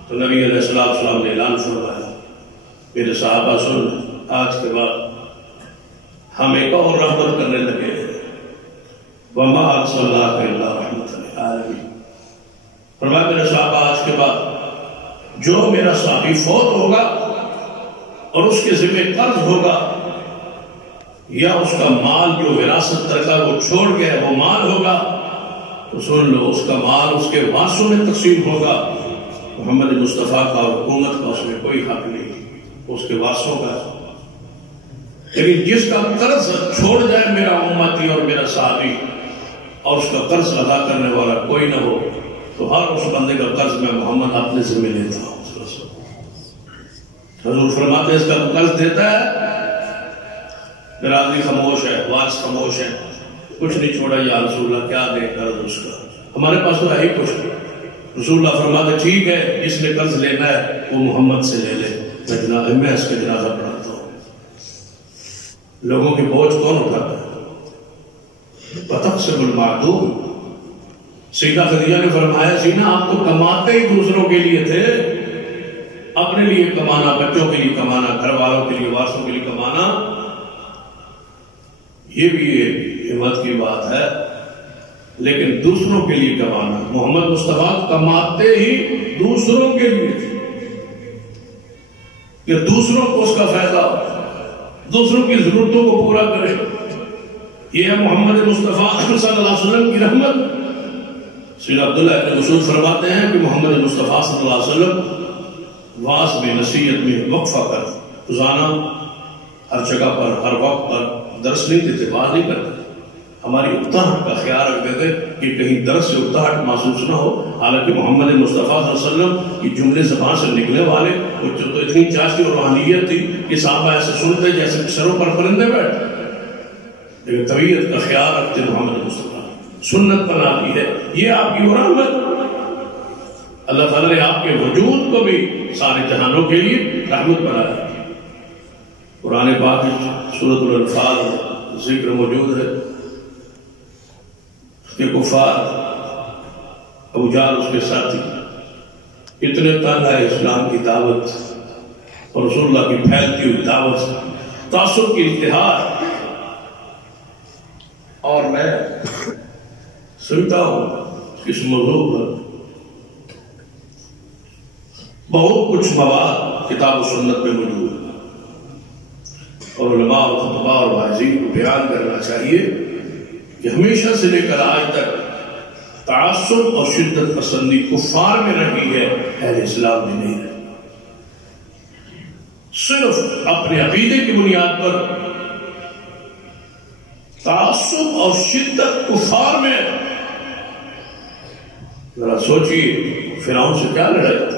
تو نبی علیہ السلام نے اعلان فرمایا میرے صحابہ سن، آج کے بعد ہم ایک اور رحمت کرنے لگے ہیں، وما ارسلناک الا رحمۃ للعالمین۔ فرمایا میرے صحابہ آج کے بعد جو میرا صحابی فوت ہوگا اور اس کے ذمہ قرض ہوگا یا اس کا مال جو وراثت ترکہ وہ چھوڑ گیا وہ مال ہوگا، تو سن لو اس کا مال اس کے وارثوں میں تقسیم ہوگا، محمد مصطفیٰ کا اور حکومت کا اس میں کوئی حق نہیں، اس کے واسطوں کا ہے، لیکن جس کا قرض چھوڑ جائے میرا امتی اور میرا صحابی اور اس کا قرض ادا کرنے والا کوئی نہ ہو تو ہر اس بندے کا قرض میں محمد اپنے ذمہ لیتا ہوں۔ حضور فرماتے ہیں اس کا قرض دیتا ہے، میرا آدمی خاموش ہے، وارث خاموش ہے، کچھ نہیں چھوڑا، یا رسول اللہ کیا دے قرض اس کا، ہمارے پاس تو ہے ہی کچھ نہیں۔ رسول اللہ فرماتے ٹھیک ہے، جس نے قرض لینا ہے وہ محمد سے لے لے، میں اس کا جنازہ پڑھاتا ہوں۔ لوگوں کے بوجھ کون اٹھاتا ہے؟ وَتَقْسِمُ الْمَعْدُومُ، سیدہ خدیجہ نے فرمایا سیدہ آپ تو کماتے ہی دوسروں کے لیے تھے، اپنے لیے کمانا، بچوں کے لیے کمانا، گھر والوں کے لیے، وارثوں کے لیے کمانا، یہ بھی ایک ہمت کی بات ہے، لیکن دوسروں کے لیے کمانا، محمد مصطفیٰ کماتے ہی دوسروں کے لیے تھے کہ دوسروں کو اس کا فائدہ، دوسروں کی ضرورتوں کو پورا کرے۔ یہ ہے محمد مصطفیٰ صلی اللہ علیہ وسلم کی رحمت۔ سیدنا عبداللہ ابن مسعود فرماتے ہیں کہ محمد مصطفیٰ صلی اللہ علیہ وسلم واعظ میں، نصیحت میں وقفہ کر، روزانہ ہر جگہ پر، ہر وقت پر درس نہیں دیتے، بات نہیں کرتے، ہماری اکتاہٹ کا خیال رکھتے تھے کہ کہیں درس سے اکتاہٹ محسوس نہ ہو، حالانکہ محمد مصطفیٰ صلی اللہ علیہ وسلم کی جملے زبان سے نکلنے والے تو اتنی چاشنی اور روحانیت تھی کہ صحابہ ایسے سنتے جیسے سروں پر پرندے بیٹھتے، لیکن طبیعت کا خیال رکھتے محمد مصطفیٰ، سنت بنا دی ہے، یہ آپ کی رحمت۔ اللہ تعالیٰ نے آپ کے وجود کو بھی سارے جہانوں کے لیے رحمت بنایا۔ قرآن پاک سورۃ الانفال ذکر موجود ہے کہ کفار ابو جہل اس کے ساتھی اتنے تنگ ہے اسلام کی دعوت اور رسول اللہ کی پھیلتی ہوئی دعوت، تعصب کی انتہا، اور میں سنتا ہوں اس موضوع پر بہت کچھ مواد کتاب و سنت میں موجود ہے، اور علماء اور خطباء اور واعظین کو بیان کرنا چاہیے کہ ہمیشہ سے لے کر آج تک تعصب اور شدت پسندی کفار میں رہی ہے، اہل اسلام میں نہیں رہی۔ صرف اپنے عقیدے کی بنیاد پر تعصب اور شدت کفار میں، ذرا سوچیے فرعون سے کیا لڑائی تھی؟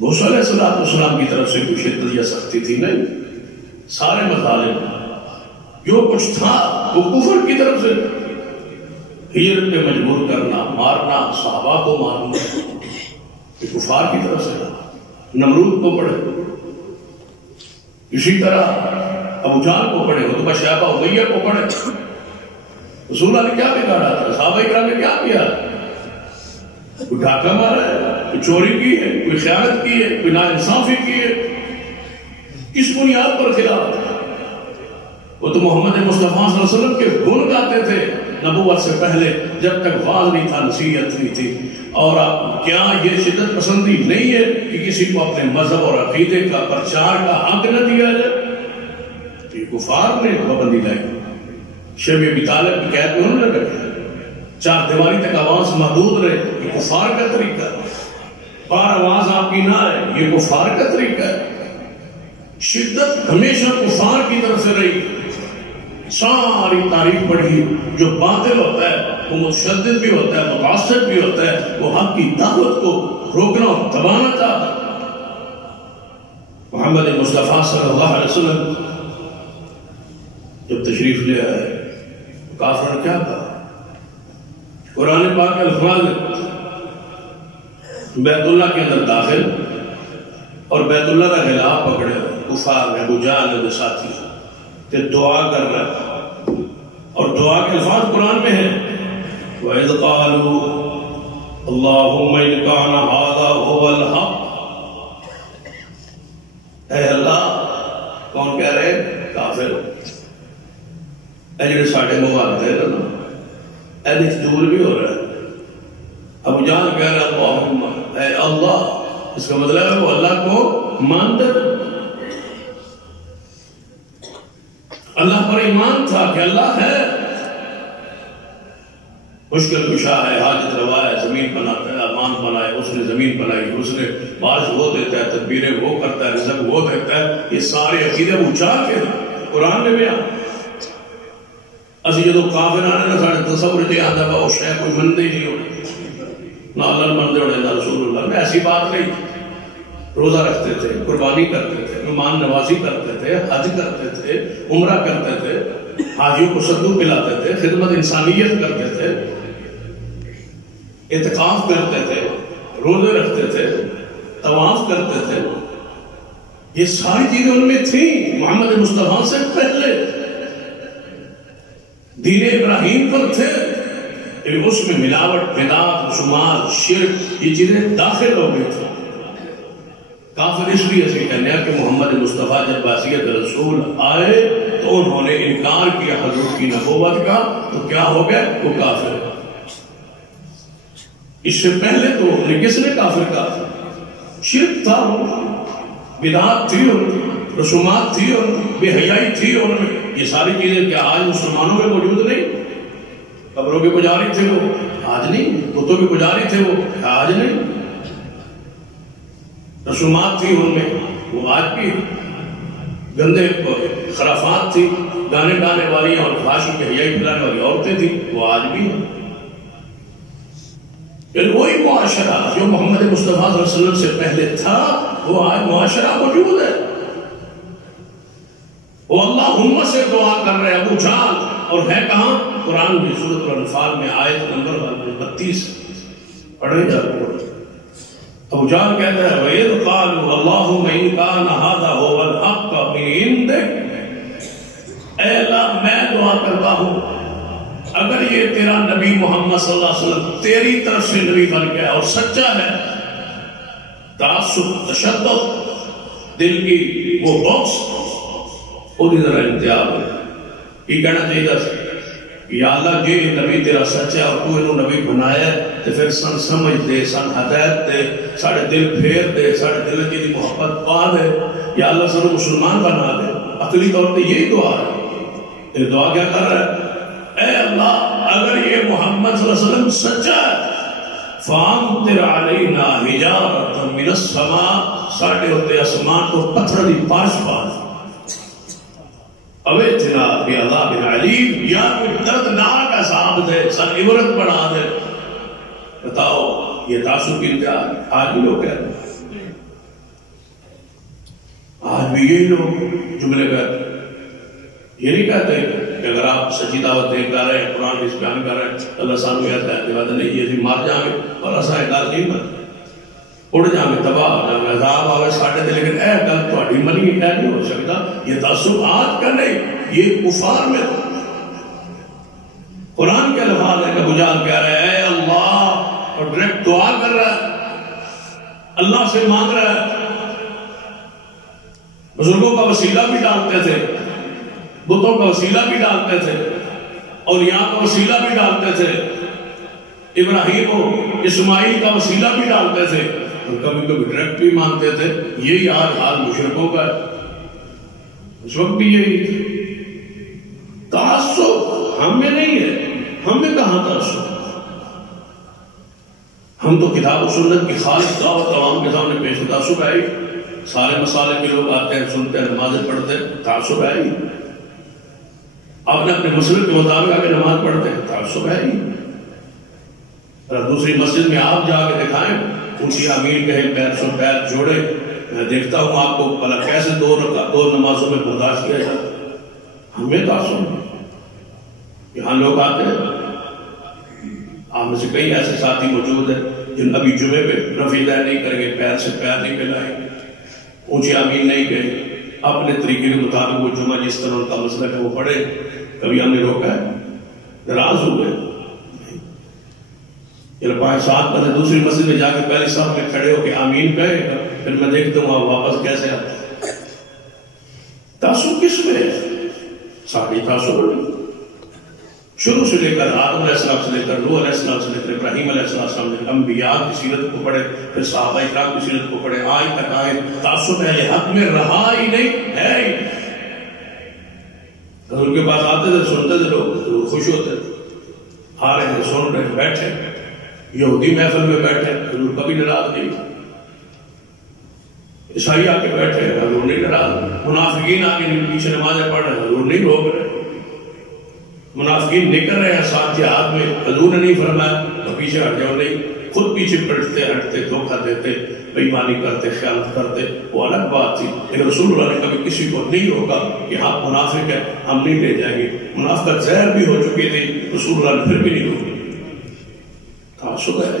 موسیٰ علیہ السلام کی طرف سے کوئی شدت یا سختی تھی؟ نہیں، سارے مظالم جو کچھ تھا وہ کفر کی طرف سے، ہجرت پہ مجبور کرنا، مارنا، صحابہ کو مارنا، یہ کفار کی طرف سے تھا۔ نمرود کو پڑھے، اسی طرح ابو جہل کو پڑھے، عتبہ شیبہ امیہ کو پڑھے، رسول اللہ نے کیا بگاڑا تھا؟ صحابہ کرام نے کیا کیا؟ کوئی ڈاکہ مارا ہے، کوئی چوری کی ہے، کوئی خیانت کی ہے، کوئی ناانصافی کی ہے، کس بنیاد پر خلاف؟ وہ تو محمد مصطفیٰ صلی اللہ علیہ وسلم کے گن گاتے تھے نبوت سے پہلے، جب تک واعظ نہیں تھا، نصیحت نہیں تھی۔ اور اب کیا یہ شدت پسندی نہیں ہے کہ کسی کو اپنے مذہب اور عقیدے کا پرچار کا حق نہ دیا جائے؟ یہ کفار نے پابندی لائی، شیب ابی طالب کی قید میں انہوں نے رکھا، چار دیواری تک آواز محدود رہے، یہ کفار کا طریقہ ہے۔ بار آواز آپ کی نہ آئے، یہ کفار کا طریقہ ہے۔ شدت ہمیشہ کفار کی طرف سے رہی۔ ساری تاریخ پڑھی، جو باطل ہوتا ہے وہ متشدد بھی ہوتا ہے، متعصب بھی ہوتا ہے، وہ حق کی دعوت کو روکنا اور دبانا چاہتا ہے۔ محمد مصطفیٰ صلی اللہ علیہ وسلم جب تشریف لے آئے، کافر نے کیا کہا؟ قرآن پاک الفاظ بیت اللہ کے اندر داخل اور بیت اللہ کا غلاف پکڑے ہوئے کفار میں، ابو جہل کے ساتھی کہ دعا کر رہا ہے، اور دعا کے الفاظ قرآن میں ہیں، وَإِذْ قَالُوا اللَّهُمَّ إِنْ كَانَ هَذَا هُوَ الْحَقُّ، اے اللہ، کون کہہ رہے ہیں؟ کافر، اے جڑے ساڑھے مبارک ہے نا، اے دور بھی ہو رہا ہے۔ ابو جہل کہہ رہا ہے اللہم، اے اللہ، اس کا مطلب ہے وہ اللہ کو مانتا، اللہ پر ایمان تھا کہ اللہ ہے، مشکل کشا ہے، حاجت روا ہے، زمین بناتا ہے، امان بنائے، اس نے زمین بنائی، اس نے بارش وہ دیتا ہے، تدبیریں وہ کرتا ہے، رزق وہ دیتا ہے. یہ سارے عقیدے اچار کے قرآن میں بیان. اسی جدو کافر آنے نا سارے تصور جی آتا ہے وہ شے کوئی منتے ہی نہیں ہونے، نہ اللہ منتے ہونے نہ رسول اللہ میں. ایسی بات نہیں. روزہ رکھتے تھے، قربانی کرتے تھے، مہمان نوازی کرتے تھے، حج کرتے تھے، عمرہ کرتے تھے، حاجیوں کو سدو پلاتے تھے، خدمت انسانیت کرتے تھے، اعتکاف کرتے تھے، روزے رکھتے تھے، طواف کرتے تھے. یہ ساری چیزیں ان میں تھیں محمد مصطفیٰ سے پہلے. دین ابراہیم پر تھے، اس میں ملاوٹ، بدعت، رسومات، شرک یہ چیزیں داخل ہو گئی تھی. کافر اس لیے سے کہنے کہ محمد مصطفیٰ جب بحیثیت رسول آئے تو انہوں نے انکار کیا حضور کی نبوت کا، تو کیا ہو گئے؟ وہ کافر. اس سے پہلے تو کس نے کافر کہا تھا؟ شرک تھا، بدعات تھی، رسومات تھی، اور بے حیائی تھی ان میں. یہ ساری چیزیں کیا آج مسلمانوں میں موجود نہیں؟ قبروں کے پجاری تھے وہ، آج نہیں. بتوں کے پجاری تھے وہ، آج نہیں. رسومات تھی ان میں، وہ آج بھی. گندے خرافات تھی، گانے گانے والی اور فحاشی کی حیائی پھیلانے والی عورتیں تھیں، وہ آج بھی ہیں. وہی معاشرہ جو محمد مصطفیٰ صلی اللہ علیہ وسلم سے پہلے تھا وہ آج معاشرہ موجود ہے. وہ اللہم سے دعا کر رہے ابو جہل، اور ہے کہاں؟ قرآن کی سورۃ الانفال میں آیت نمبر 32 پڑھیں جا رہے. ابو جہل کہتا ہے وَإِذْ قَالُوا اللَّهُمَّ إِنْ كَانَ هَذَا هُوَ الْحَقَّ مِنْ عِنْدِكَ، اے اللہ میں دعا کرتا ہوں اگر یہ تیرا نبی محمد صلی اللہ علیہ وسلم تیری طرف سے نبی بن گیا اور سچا ہے، تعصب، تشدد، دل کی وہ بغض، اور ادھر انتہا ہے. یہ کہنا چاہیے تھا یا اللہ یہ نبی تیرا سچ ہے اور تو انہوں نبی بنایا ہے تو پھر سن سمجھ دے، سن ہدایت دے، ساڑھے دل پھیر دے، ساڑھے دل کی محبت پا دے. یا اللہ سن مسلمان بنا دے. عقلی طور پہ یہی دعا ہے. یہ دعا کیا کر رہا ہے؟ اے اللہ اگر یہ محمد صلی اللہ علیہ وسلم سچا ہے فَأَمْطِرْ عَلَيْنَا حِجَارَةً مِّنَ السَّمَاءِ، ساڑھے ہوتے اسمان کو پتھر دی پاش پاش. اویتنا بی عذاب علیم، یا کوئی دردناک عذاب دے، سن عبرت بنا دے. بتاؤ یہ تعصب کی انتہا آج بھی لوگ کہتے ہیں. آج بھی یہی لوگ جملے کہتے ہیں. یہ نہیں کہتے کہ اگر آپ سچی دعوت دے کر رہے ہیں، قرآن اس بیان کر رہے ہیں، اللہ سانو یہ کہتے ہیں نہیں یہ بھی مار جائیں گے اور ایسا گل نہیں بنتی، اڑ جائیں گے، تباہ ہو جائیں گے، عذاب آگے ساڑھے دے. لیکن اے گل تھوڑی منی اے نہیں ہو سکتا. یہ تعصب آج کا نہیں، یہ کفار میں قرآن کے الفاظ ہے کہ ابو جہل کہہ رہے ہیں اے اللہ، اور ڈائریکٹ دعا کر رہا ہے، اللہ سے مانگ رہا ہے. بزرگوں کا وسیلہ بھی ڈالتے تھے، بتوں کا وسیلہ بھی ڈالتے تھے، اور یہاں کا وسیلہ بھی ڈالتے تھے، ابراہیم و اسماعیل کا وسیلہ بھی ڈالتے تھے، اور کبھی کبھی ڈائریکٹ بھی مانگتے تھے. یہی آج حال مشرکوں کا ہے. اس وقت بھی یہی تعصب ہم میں نہیں ہے. ہم میں کہاں تعصب؟ ہم تو کتاب و سنت کی خالص دعوت عوام کے سامنے پیش. تعصب ہے ہی. سارے مسالے کے لوگ آتے ہیں، سنتے ہیں، نمازیں پڑھتے ہیں، تعصب ہے ہی. آپ نے اپنے مسئلے کے مطابق آگے نماز پڑھتے ہیں، تعصب ہے ہی. دوسری مسجد میں آپ جا کے دکھائیں، اونچی آمین کہیں، پیر سے پیر جوڑے، میں دیکھتا ہوں آپ کو بھلا کیسے دو نمازوں میں برداشت کیا جاتا. ہمیں تعصب. یہاں لوگ آتے ہیں، آپ میں سے کئی ایسے ساتھی موجود ہیں جن ابھی جمعے پہ رفع دین نہیں کریں گے، پیر سے پیر نہیں ملائیں گے، اونچی آمین نہیں کہیں، اپنے طریقے کے مطابق وہ جمعہ جس طرح ان کا مسئلہ ہے وہ پڑھے. کبھی ہم نے روکا ہے؟ ناراض ہو گئے. ساتھ بندے دوسری مسجد میں جا کے پہلے صف میں کھڑے ہو کے آمین کہے، پھر میں دیکھتا ہوں آپ واپس کیسے آتے. تعصب کس میں ہے؟ ساری تعصب شروع سے لے کر آدم علیہ السلام سے لے کر نوح علیہ السلام سے لے کر ابراہیم علیہ السلام سے انبیاء کی سیرت کو پڑھے، پھر صحابہ اکرام کی سیرت کو پڑھے، آج تک آئے. تعصب اہل حق میں رہا ہی نہیں ہے ہی. ان کے پاس آتے تھے، سنتے تھے، لوگ خوش ہوتے تھے. آ رہے ہیں، سن رہے ہیں، بیٹھے یہودی محفل میں بیٹھے، حضور کبھی ناراض نہیں، عیسائی آ کے بیٹھے، حضور نہیں ناراض، منافقین آ کے پیچھے نمازیں پڑھ رہے ہیں، حضور نہیں روک رہے، منافقین نکل رہے ہیں ساتھ جہاد میں، حضور نے نہیں فرمایا تو پیچھے ہٹ جاؤ، نہیں، خود پیچھے پلٹتے ہٹتے، دھوکہ دیتے، بےایمانی کرتے، خیانت کرتے، وہ الگ بات تھی، لیکن رسول اللہ نے کبھی کسی کو نہیں روکا کہ آپ منافق ہیں، ہم نہیں لے جائیں گے، منافقت زہر بھی ہو چکی تھی، رسول اللہ نے پھر بھی نہیں روکی۔ تعصب ہے،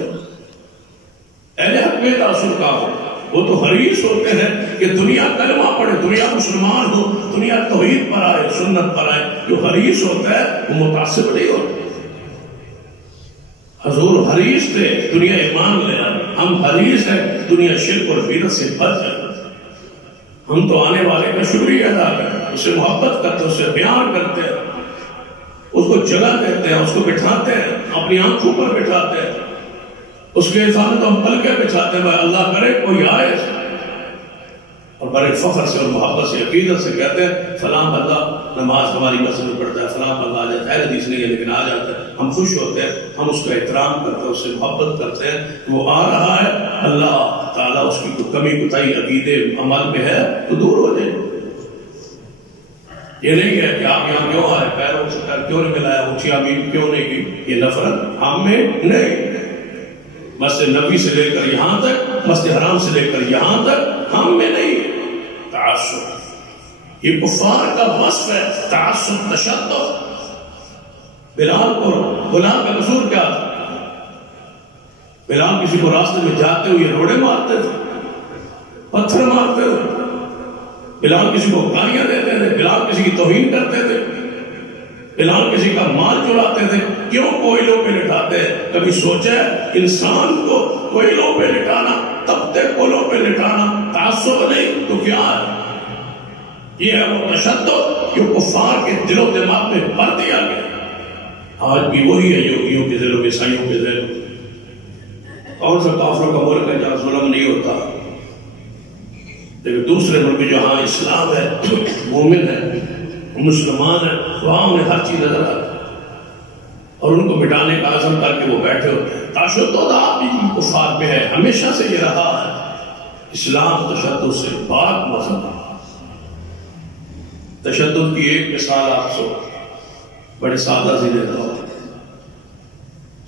اہل حق میں تعصب کا ہو، وہ تو حریص ہوتے ہیں کہ دنیا کلمہ پڑھے، دنیا مسلمان ہو، دنیا توحید پر آئے، سنت پر آئے، جو حریص ہوتا ہے وہ متعصب نہیں ہوتا۔ حضور حریص تھے دنیا ایمان لے آئے، ہم حریص ہیں دنیا شرک اور بدعت سے بچ جائے، ہم تو آنے والے کا شکریہ ادا کرتے، اس سے محبت کرتے، اس سے پیار کرتے ہیں، اس کو جگہ دیتے ہیں، اس کو بٹھاتے ہیں، اپنی آنکھوں پر بٹھاتے ہیں، اس کے سامنے تو ہم پلکے بچھاتے ہیں، اللہ کرے کوئی آئے اور بڑے فخر سے اور محبت سے عقیدت سے کہتے ہیں فلاں بندہ نماز ہماری مسجد میں پڑھتا ہے، فلاں بندہ آ جاتا ہے، حدیث نہیں ہے لیکن آ جاتا ہے، ہم خوش ہوتے ہیں، ہم اس کا احترام کرتے ہیں، اس سے محبت کرتے ہیں، وہ آ رہا ہے، اللہ تعالیٰ اس کی کوئی کمی کوتاہی عقیدے عمل میں ہے تو دور ہو جائے۔ یہ نہیں ہے کہ آپ یہاں کیوں آئے، پیروں سے پیر کیوں نہیں ملایا، اونچی آمین کیوں نہیں کی، یہ نفرت ہم میں نہیں۔ مسجد نبی سے لے کر یہاں تک، مسجد حرام سے لے کر یہاں تک ہم میں نہیں ہے تعصب، یہ کفار کا وصف ہے، تعصب، تشدد۔ بلال کو غلام کا قصور کیا تھا؟ بلال کسی کو راستے میں جاتے ہوئے روڑے مارتے تھے، پتھر مارتے تھے، بلال کسی کو گالیاں دیتے تھے، بلال کسی کی توہین کرتے تھے، بلال کسی کا مال چراتے تھے، کیوں کوئلوں پہ لٹاتے ہیں؟ کبھی سوچا ہے انسان کو کوئلوں پہ لٹانا، تپتے کوئلوں پہ لٹانا تعصب نہیں تو کیا ہے؟ یہ ہے وہ تشدد جو کفار کے دل و دماغ میں بھر دیا گیا، آج بھی وہی ہے یہودیوں کے دلوں میں، عیسائیوں کے دلوں میں۔ کون سا کافروں کا ملک ہے جہاں ظلم نہیں ہوتا؟ لیکن دوسرے ملک جہاں اسلام ہے، مومن ہے، مسلمان ہے، وہاں انہیں ہر چیز نظر آتی اور ان کو مٹانے کا عزم کر کے وہ بیٹھے ہوتے ہیں۔ تشدد آپ بھی کفار میں ہے، ہمیشہ سے یہ رہا ہے۔ اسلام تشدد سے پاک مذہب ہے۔ تشدد کی ایک مثال آپ کو بڑے سادہ سی دیتا ہوں۔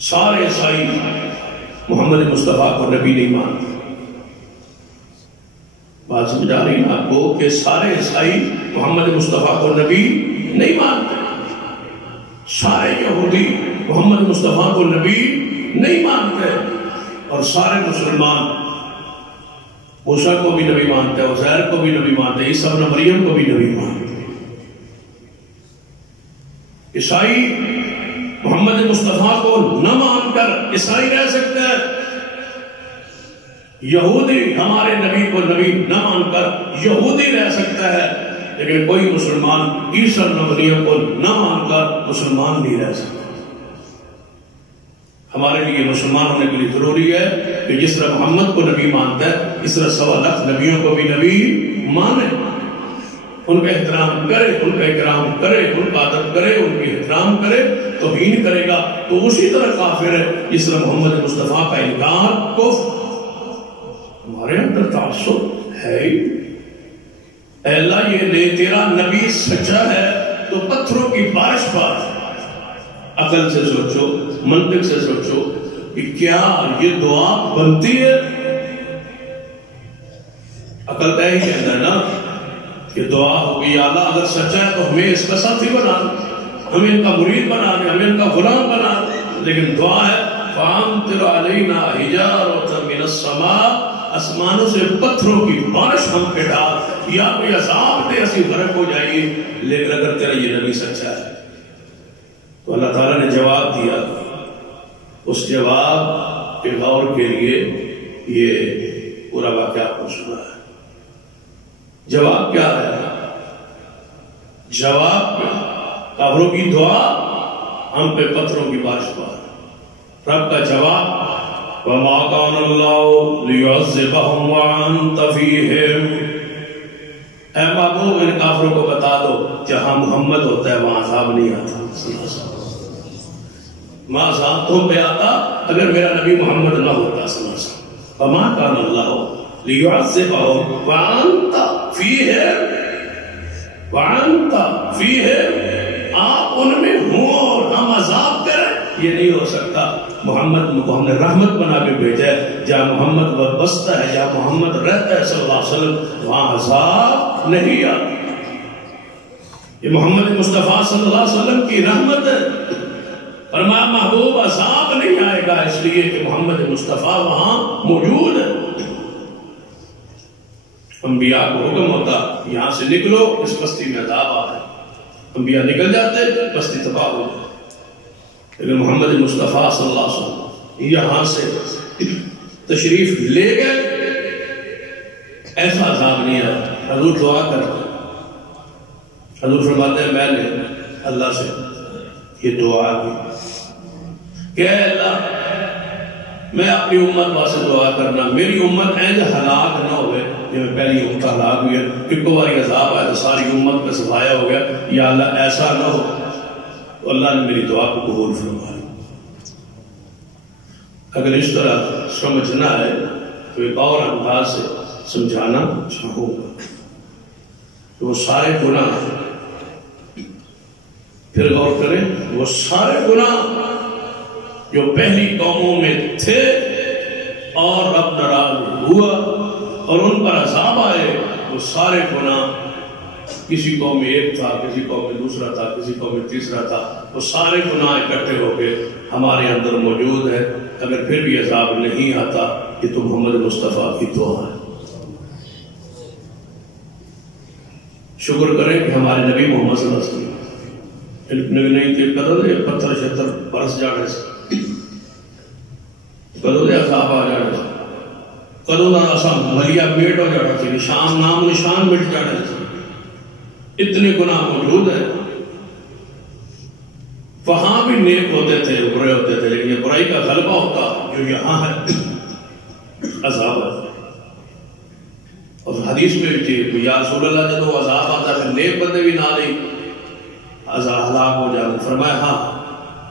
سارے عیسائی محمد مصطفیٰ کو نبی نہیں مانتے، بات سمجھا رہی ہیں آپ کو کہ سارے عیسائی محمد مصطفیٰ کو نبی نہیں مانتے، سارے یہودی محمد مصطفیٰ کو نبی نہیں مانتے، اور سارے مسلمان موسیٰ کو بھی نبی مانتے ہیں، عزیر کو بھی نبی مانتے ہیں، عیسیٰ ابن مریم کو بھی نبی مانتے ہیں۔ عیسائی محمد مصطفیٰ کو نہ مان کر عیسائی رہ سکتے ہیں، یہودی ہمارے نبی کو نبی نہ مان کر یہودی رہ سکتا ہے، لیکن کوئی مسلمان عیسیٰ ابن مریم کو نہ مان کر مسلمان نہیں رہ سکتا۔ ہمارے لیے مسلمان ہونے کے لیے ضروری ہے کہ جس طرح محمد کو نبی مانتا ہے اس طرح 1.25 لاکھ نبیوں کو بھی نبی مانے، ان کا احترام کرے، ان کا اکرام کرے، ان کا ادب کرے، ان کی احترام کرے، توہین کرے گا تو اسی طرح کافر ہے جس طرح محمد مصطفیٰ کا انکار کفر۔ ہمارے اندر تعصب ہے ہی، اے اللہ یہ لے تیرا نبی سچا ہے تو پتھروں کی بارش پر، عقل سے سوچو، منطق سے سوچو کہ کیا یہ دعا بنتی ہے؟ عقل کا ہی کہنا ہے نا کہ دعا ہوگی یا اللہ اگر سچا ہے تو ہمیں اس کا ساتھی بنا دے، ہمیں ان کا مرید بنا دے، ہمیں ان کا غلام بنا دے، لیکن دعا ہے فَأَمْطِرْ عَلَيْنَا حِجَارَةً مِّنَ السَّمَاءِ، آسمانوں سے پتھروں کی بارش ہم پہ ڈال، یا کوئی عذاب دے اسی غرق ہو جائیے، لیکن اگر تیرا یہ نبی سچا ہے تو اللہ تعالیٰ نے جواب دیا۔ اس جواب کے غور کے لیے یہ پورا واقعہ آپ کو سنا ہے۔ جواب کیا ہے؟ جواب کافروں کی دعا ہم پہ پتھروں کی بارش پر، رب کا جواب وَمَا كَانَ اللَّهُ لِيُعَذِّبَهُمْ وَأَنْتَ فِيهِمْ، اے محبوب ان کافروں کو بتا دو جہاں محمد ہوتا ہے وہاں عذاب نہیں آتا۔ ماں صاحب تم پہ آتا اگر میرا نبی محمد نہ ہوتا صلی اللہ علیہ وسلم. وما کان اللہ لیعذبہم وانت فیہم آپ ان میں ہوں اور ہم عذاب کریں، یہ نہیں ہو سکتا. محمد کو ہم نے رحمت بنا کے بھیجا ہے. جہاں محمد بستا ہے، جہاں محمد رہتا ہے صلی اللہ علیہ وسلم، وہاں عذاب نہیں آتا. یہ محمد مصطفیٰ صلی اللہ علیہ وسلم کی رحمت ہے. فرمایا محبوب عذاب نہیں آئے گا اس لیے کہ محمد مصطفیٰ وہاں موجود ہے. انبیاء کو حکم ہوتا یہاں سے نکلو، اس بستی میں عذاب آ ہے. انبیاء نکل جاتے، بستی تباہ ہو جاتی. لیکن محمد مصطفیٰ صلی اللہ علیہ وسلم یہاں سے تشریف لے گئے، ایسا عذاب نہیں آیا. حضور دعا کرتے، حضور فرماتے ہیں میں نے اللہ سے یہ دعا کی کہ اے اللہ میں اپنی امت واسطے دعا کرنا، میری امت اینج ہلاک نہ ہوئے جب پہلی امت ہلاک ہوئی ہے کہ کوئی باری عذاب آیا تو ساری امت کا صفایا ہو گیا. یا اللہ ایسا نہ ہو. تو اللہ نے میری دعا کو قبول فرمایا. اگر اس طرح سمجھنا ہے تو ایک اور انداز سے سمجھانا چاہوں گا کہ وہ سارے گناہ، پھر غور کریں، وہ سارے گناہ جو پہلی قوموں میں تھے اور اب ناراض ہوا اور ان پر عذاب آئے، وہ سارے گناہ کسی قوم میں ایک تھا، کسی قوم میں دوسرا تھا، کسی قوم میں تیسرا تھا، وہ سارے گناہ اکٹھے ہو کے ہمارے اندر موجود ہے. اگر پھر بھی عذاب نہیں آتا یہ تو محمد مصطفیٰ کی دعا ہے. شکر کریں کہ ہمارے نبی محمد صلی اللہ علیہ وسلم نہیں تھے قدر پتھر شتر برس جانے سے، قدر عذاب آ جانے سے، قدر آسان ملیا میٹ ہو جانا سے، نشان نام نشان مٹ جانے سے. اتنے گناہ موجود ہیں. وہاں بھی نیک ہوتے تھے، برے ہوتے تھے، لیکن یہ برائی کا غلبہ ہوتا جو یہاں ہے عذاب ہے. اور حدیث میں بھی تھی یا رسول اللہ جب وہ عذاب آتا ہے نیک بندے بھی نہ نہیں عذاب ہلاک ہو جاتے. فرمایا ہاں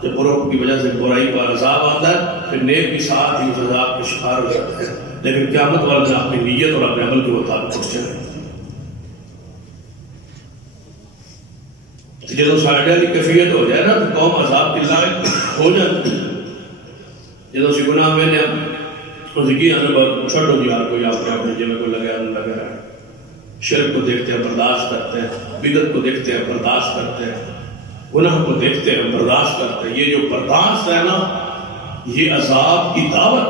جب بروں کی وجہ سے برائی پر عذاب آتا ہے پھر نیک بھی ساتھ ہی اس عذاب کے شکار ہو جاتے ہیں. لیکن قیامت والے دن اپنی نیت اور اپنے عمل کے مطابق پہنچے ہیں. جب ساڑھے والی کیفیت ہو جائے نا تو قوم عذاب کی لائق ہو جاتی. جب اسی گناہ میں نے چھوٹو جی یار کوئی آپ کے جی میں کوئی لگا لگا رہا ہے. شرک کو دیکھتے ہیں برداشت کرتے ہیں، بدعت کو دیکھتے ہیں برداشت کرتے ہیں، گناہ کو دیکھتے ہیں برداشت کرتے ہیں. یہ جو برداشت ہے نا یہ عذاب کی دعوت.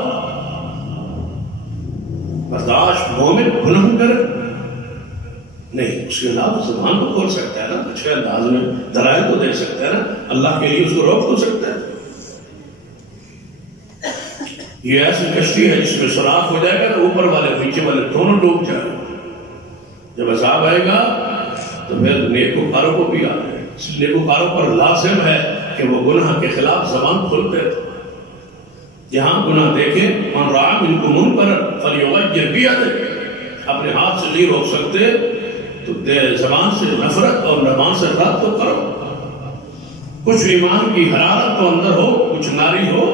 برداشت مومن گناہ کرے نہیں، اس کے علاوہ زبان کو کھول سکتا ہے نا، اچھے انداز میں دلائل کو دے سکتا ہے نا، اللہ کے لیے اس کو روک تو سکتا ہے. یہ ایسی کشتی ہے جس میں سوراخ ہو جائے گا تو اوپر والے نیچے والے دونوں ڈوب جائیں. جب عذاب آئے گا تو پھر نیکوکاروں کو بھی آ جائے. نیکوکاروں پر لازم ہے کہ وہ گناہ کے خلاف زبان کھولتے ہیں. جہاں گناہ دیکھیں من رعا منکم منکرا فلیغیر بیدہ، اپنے ہاتھ سے نہیں روک سکتے تو زبان سے نفرت اور زبان سے رد تو کرو. کچھ ایمان کی حرارت تو اندر ہو، کچھ ناری ہو.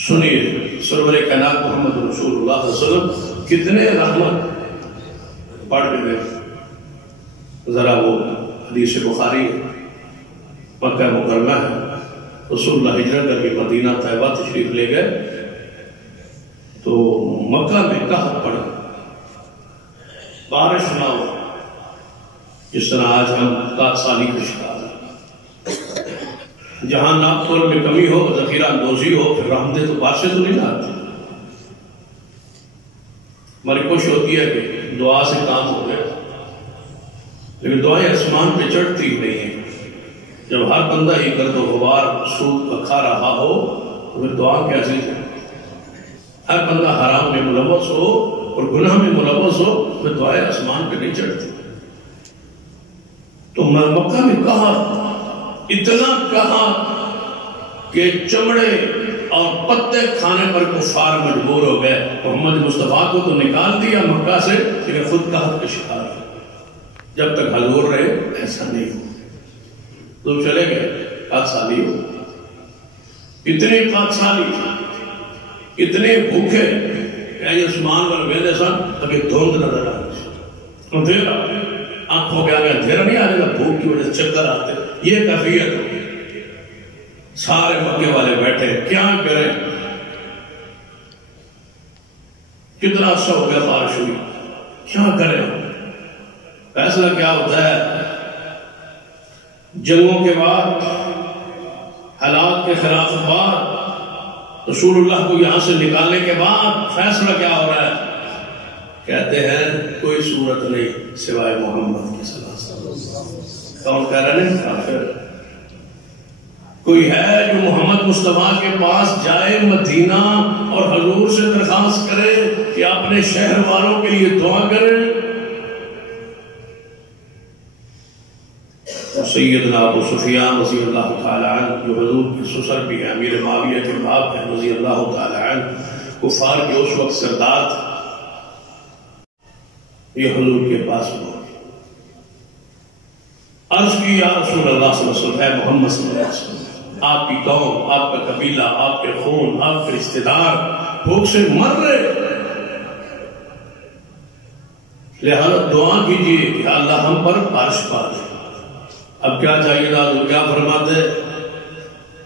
سنیے سرور کائنات محمد رسول اللہ صلی اللہ علیہ وسلم کتنے رحمت پڑھ کے ذرا وہ حدیث بخاری مکہ مکرمہ ہے. رسول اللہ ہجرت کر کے مدینہ طیبہ تشریف لے گئے تو مکہ میں قحط پڑا، بارش نہ ہو، جس طرح آج ہم قحط سالی کا شکار ہیں. جہاں ناپتول میں کمی ہو، ذخیرہ اندوزی ہو، پھر رحمتیں تو بارشیں تو نہیں آتی. ہماری کوشش ہوتی ہے کہ دعا سے کام ہو گئے، لیکن دعائیں آسمان پہ چڑھتی ہی نہیں ہیں. جب ہر بندہ ہی گرد و غبار سود کا کھا رہا ہو تو پھر دعا کیسے جائے؟ ہر بندہ حرام میں ملوث ہو اور گناہ میں ملوث ہو پھر دعائیں آسمان پہ نہیں چڑھتی. تو مکہ میں کہا اتنا کہا کہ چمڑے اور پتے کھانے پر کفار مجبور ہو گئے. محمد مصطفیٰ کو تو نکال دیا مکہ سے لیکن خود قحط کا شکار ہے. جب تک حضور رہے ایسا نہیں ہو. تو چلے گئے قد سالی ہو، اتنے قد سالی، اتنے بھوکے کہ عثمان پر ویلے سن ابھی دھند نظر آ رہی، اندھیرا آنکھوں کے آگے اندھیرا نہیں آنے گا، بھوک کی وجہ سے چکر آتے، یہ کیفیت ہو۔ سارے مکے والے بیٹھے کیا کریں، کتنا عرصہ ہو گیا بارش ہوئی، کیا کریں، فیصلہ کیا ہوتا ہے؟ جنگوں کے بعد، حالات کے خلاف بعد، رسول اللہ کو یہاں سے نکالنے کے بعد فیصلہ کیا ہو رہا ہے؟ کہتے ہیں کوئی صورت نہیں سوائے محمد کی صلی اللہ علیہ وسلم۔ کون کہہ رہے ہیں؟ کافر۔ کوئی ہے جو محمد مصطفیٰ کے پاس جائے مدینہ اور حضور سے درخواست کرے کہ اپنے شہر والوں کے لیے دعا کرے؟ سیدنا ابو سفیان رضی اللہ تعالی عنہ جو حضور کے سسر بھی ہیں، امیر معاویہ کے باپ ہیں رضی اللہ تعالی عنہ، کفار کے اس وقت سردار تھے، یہ حضور کے پاس ہوا، عرض کی یا رسول اللہ صلی اللہ علیہ وسلم، اے محمد صلی اللہ علیہ وسلم، آپ کی قوم، آپ کا قبیلہ، آپ کے خون، آپ کے رشتہ دار بھوک سے مر رہے، لہذا دعا کیجیے کہ اللہ ہم پر بارش پا دے۔ اب کیا چاہیے تھا؟ تو کیا فرماتے؟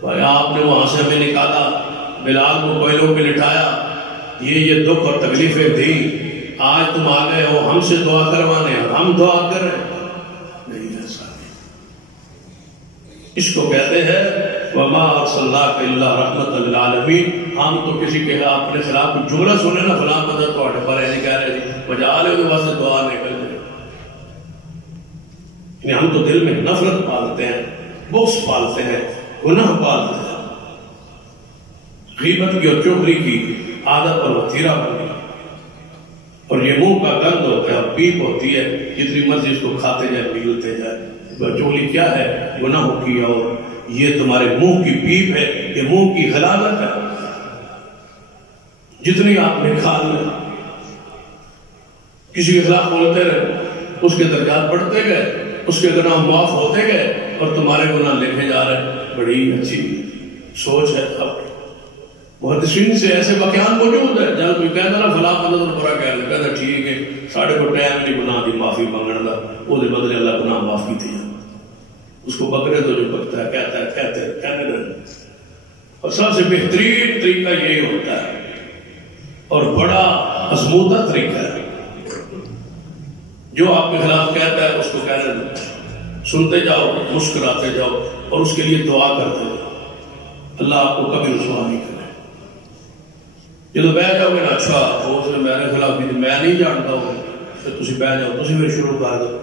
بھائی آپ نے وہاں سے ہمیں نکالا، بلال کو کوئلوں پہ لٹایا، یہ دکھ اور تکلیفیں دیں، آج تم آ گئے ہو ہم سے دعا کروانے، ہم دعا کریں؟ نہیں، ایسا نہیں۔ اس کو کہتے ہیں وَمَا أَرْسَلْنَاكَ إِلَّا رَحْمَةً لِلْعَالَمِينَ۔ ہم تو کسی کے اپنے خلاف جملہ سنے نا، فلاں مدد تو اٹھے پر ہے، نہیں کہہ رہے جی بجا لے تو واسطے دعا نکل جائے، ہم تو دل میں نفرت پالتے ہیں، بغض پالتے ہیں، گناہ پالتے ہیں، غیبت کی اور چغلی کی عادت اور وتیرہ بن گئی، اور یہ منہ کا گند ہوتا ہے اور پیپ ہوتی ہے، جتنی مرضی اس کو کھاتے جائے پیلتے جائے۔ چغلی کیا ہے؟ گناہوں کی، اور یہ تمہارے منہ کی پیپ ہے، یہ منہ کی غلاظت ہے، جتنی آپ نے کھا لیں، کسی کے خلاف بولتے رہے، اس کے درجات بڑھتے گئے، اس کے گناہ معاف ہوتے گئے، اور تمہارے گناہ لکھے جا رہے۔ بڑی اچھی سوچ ہے۔ اب محدثین سے ایسے واقعات موجود ہے جہاں کوئی کہتا نا فلاں مدد برا کہتا ٹھیک ہے، ساڑھے کو ٹائم نہیں گناہ دی معافی مانگنے کا، وہ دے بدلے اللہ گناہ معاف کی تھی، اس کو بکرے تو جو بکتا ہے کہتا ہے کہنے رہے۔ اور سب سے بہترین طریقہ یہی ہوتا ہے اور بڑا ازمودہ طریقہ ہے، جو آپ کے خلاف کہتا ہے اس کو کہنے دو، سنتے جاؤ، مسکراتے جاؤ، اور اس کے لیے دعا کرتے جاؤ، اللہ آپ کو کبھی رسوا نہیں کرے۔ جب بہ جاؤ گے نا، اچھا اس نے میرے خلاف کی میں نہیں جانتا ہوں، پھر تسی بہ جاؤ، تسی پھر شروع کر دو،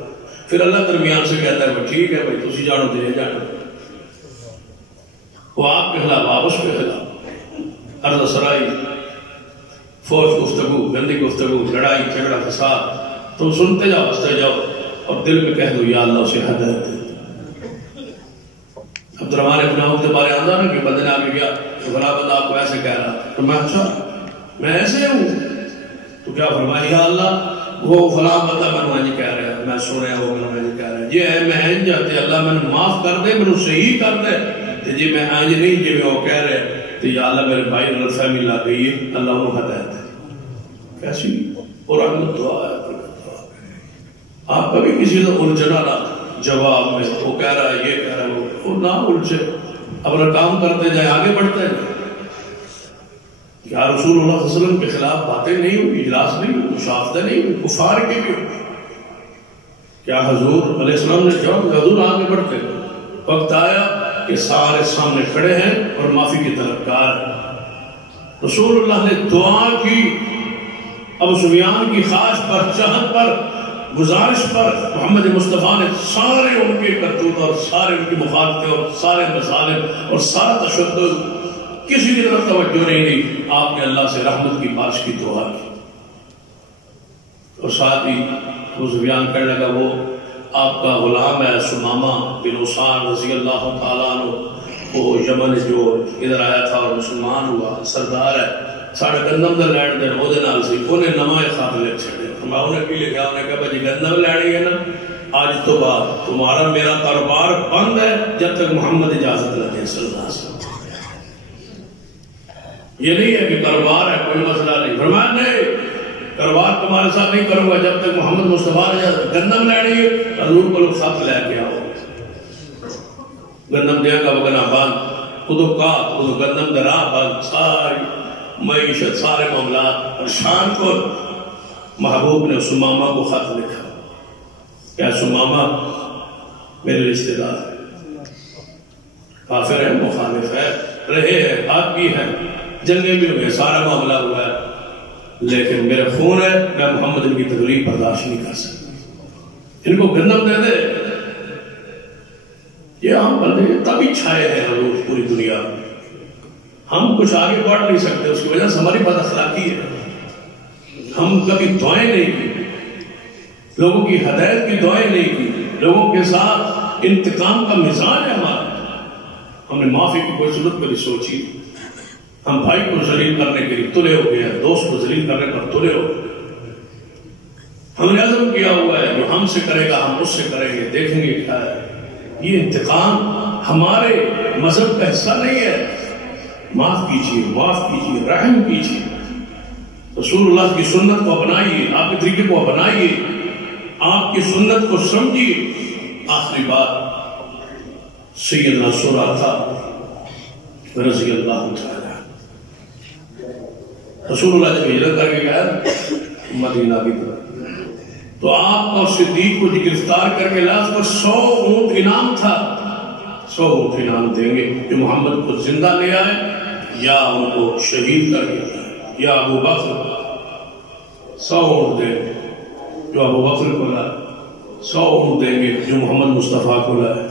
پھر اللہ درمیان سے کہتا ہے ٹھیک ہے بھائی تسی جانو تو یہ جانو، وہ آپ کے خلاف، آپ اس کے خلاف، عرض سرائی، فوج گفتگو، گندی گفتگو، لڑائی جھگڑا فساد، تو سنتے جاؤ، ہنستے جاؤ، اور دل میں کہہ دو یا اللہ اسے ہدایت دے۔ عبد الرحمن ابن عوف کے بارے آتا نا کہ بندے نے آگے کیا تو فلاں بندہ آپ کو ایسے کہہ رہا، تو میں اچھا میں ایسے ہوں، تو کیا فرمایا یا اللہ وہ فلاں بندہ میں کہہ رہا ہے، میں سنیا وہ میں کہہ رہا ہے، یہ ہے میں اینج جاتے اللہ میں معاف کر دے، میں صحیح کر دے، تو جی میں اینج نہیں جی وہ کہہ رہے، تو یا اللہ میرے بھائی غلط فہمی لگ گئی ہے، اللہ انہوں ہدایت دے۔ کیسی قرآن دعا ہے، آپ کبھی کسی سے الجھنا نہ جواب میں، وہ کہہ رہا ہے یہ کہہ رہا ہے وہ نہ الجھے، اپنا کام کرتے جائے، آگے بڑھتے جائے۔ کیا رسول اللہ صلی اللہ علیہ وسلم کے خلاف باتیں نہیں ہوئی، اجلاس نہیں ہوئی، مشاہدہ نہیں ہوئی، کفار کی بھی ہوئی؟ کیا حضور علیہ السلام نے جواب؟ حضور آگے بڑھتے، وقت آیا کہ سارے سامنے کھڑے ہیں اور معافی کی طلبگار ہیں۔ رسول اللہ نے دعا کی، ابو سفیان کی خواہش پر، چاہت پر، گزارش پر، محمد مصطفیٰ نے سارے ان کے کرتوت اور سارے ان کی مخالفتیں اور سارے مظالم اور سارا تشدد کسی کی طرف توجہ نہیں دی، آپ نے اللہ سے رحمت کی بارش کی دعا کی، اور ساتھ ہی ابو سفیان کہنے لگا وہ آپ کا غلام ہے سمامہ بن عثان رضی اللہ تعالیٰ عنہ، وہ یمن جو ادھر آیا تھا اور مسلمان ہوا، سردار ہے، ساڑھے گندم دے لین دے وہ دے نال سی، انہیں نمائے خط لکھ چھڑے، انہیں کی لکھا، انہیں کہا بھائی گندم لینی ہے نا، آج تو بعد تمہارا میرا کاروبار بند ہے جب تک محمد اجازت نہ دے صلی اللہ علیہ وسلم۔ یہ نہیں ہے کہ کاروبار ہے کوئی مسئلہ نہیں، فرمایا نہیں کاروبار تمہارے ساتھ نہیں کروں گا جب تک محمد مصطفیٰ نے اجازت۔ گندم لینی ہے حضور کو خط لے کے آؤ، گندم دیا کا وگنا بند، خود کا خود گندم درا بند، ساری معیشت سارے معاملات۔ اور شام کو محبوب نے سمامہ کو خط لکھا، کیا سمامہ میرے رشتہ دار ہے، کافر ہے، مخالف ہے، رہے ہیں، آگی ہے، جنگیں بھی ہوئے، سارا معاملہ ہوا ہے، لیکن میرے خون ہے، میں محمد ان کی تکلیف برداشت نہیں کر سکتا، ان کو گندم دے دے۔ یہ ہم بندے تبھی چھائے ہیں حضور پوری دنیا میں، ہم کچھ آگے بڑھ نہیں سکتے، اس کی وجہ سے ہماری بد اخلاقی ہے، ہم کبھی دعائیں نہیں کی، لوگوں کی ہدایت کی دعائیں نہیں کی، لوگوں کے ساتھ انتقام کا مزاج ہے ہمارا، ہم نے معافی کی کوئی صورت کبھی سوچی، ہم بھائی کو ذلیل کرنے کے لیے تلے ہو گئے ہیں، دوست کو ذلیل کرنے پر تلے ہو گئے، ہم نے عزم کیا ہوا ہے جو ہم سے کرے گا ہم اس سے کریں گے، دیکھیں گے کیا ہے۔ یہ انتقام ہمارے مذہب کا حصہ نہیں ہے، معاف کیجیے، معاف کیجیے، رحم کیجیے، رسول اللہ کی سنت کو اپنائیے، آپ کے طریقے کو اپنائیے، آپ کی سنت کو سمجھیے۔ آخری بات سیدنا سراقہ رضی اللہ تعالیٰ، رسول اللہ جب ہجرت کر کے گیا مدینہ کی طرف، تو آپ اور صدیق کو گرفتار کر کے لاس پر 100 اونٹ انعام تھا، 100 اونٹ انعام دیں گے جو محمد کو زندہ لے آئے یا ان کو شہید کر کے جائے، یا ابو بکر 100 اونٹ دیں گے جو ابو بکر کو لائے، 100 اونٹ دیں گے جو محمد مصطفیٰ کو لائے۔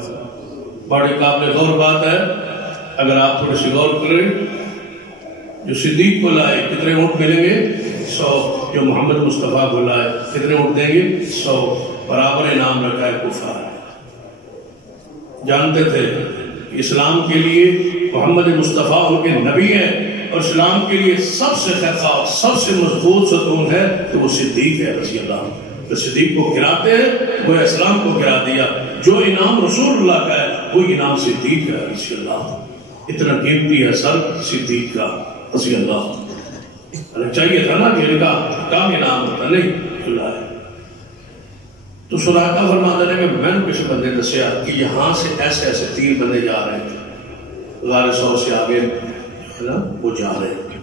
بڑے قابل غور بات ہے، اگر آپ تھوڑے سی غور کریں، جو صدیق کو لائے کتنے اونٹ ملیں گے؟ 100، جو محمد مصطفیٰ کو لائے کتنے اونٹ دیں گے؟ 100، برابر انعام رکھا ہے کفار۔ جانتے تھے اسلام کے لیے محمد مصطفیٰ ان کے نبی ہیں، اور اسلام کے لیے سب سے خیر سب سے مضبوط ستون ہے تو وہ صدیق ہے رضی اللہ عنہ۔ تو صدیق کو گراتے ہیں وہ اسلام کو گرا دیا، جو انعام رسول اللہ کا ہے وہ انعام صدیق ہے رضی اللہ عنہ۔ اتنا قیمتی ہے سر صدیق کا رضی اللہ عنہ، چاہیے تھا نا کہ ان کا کام انعام ہوتا، نہیں چلا ہے۔ تو سراقہ فرماتے ہیں کہ میں نے کسی بندے دسیا کہ یہاں سے ایسے ایسے 3 بندے جا رہے تھے، غار ثور سے آگے وہ جا رہے تھے۔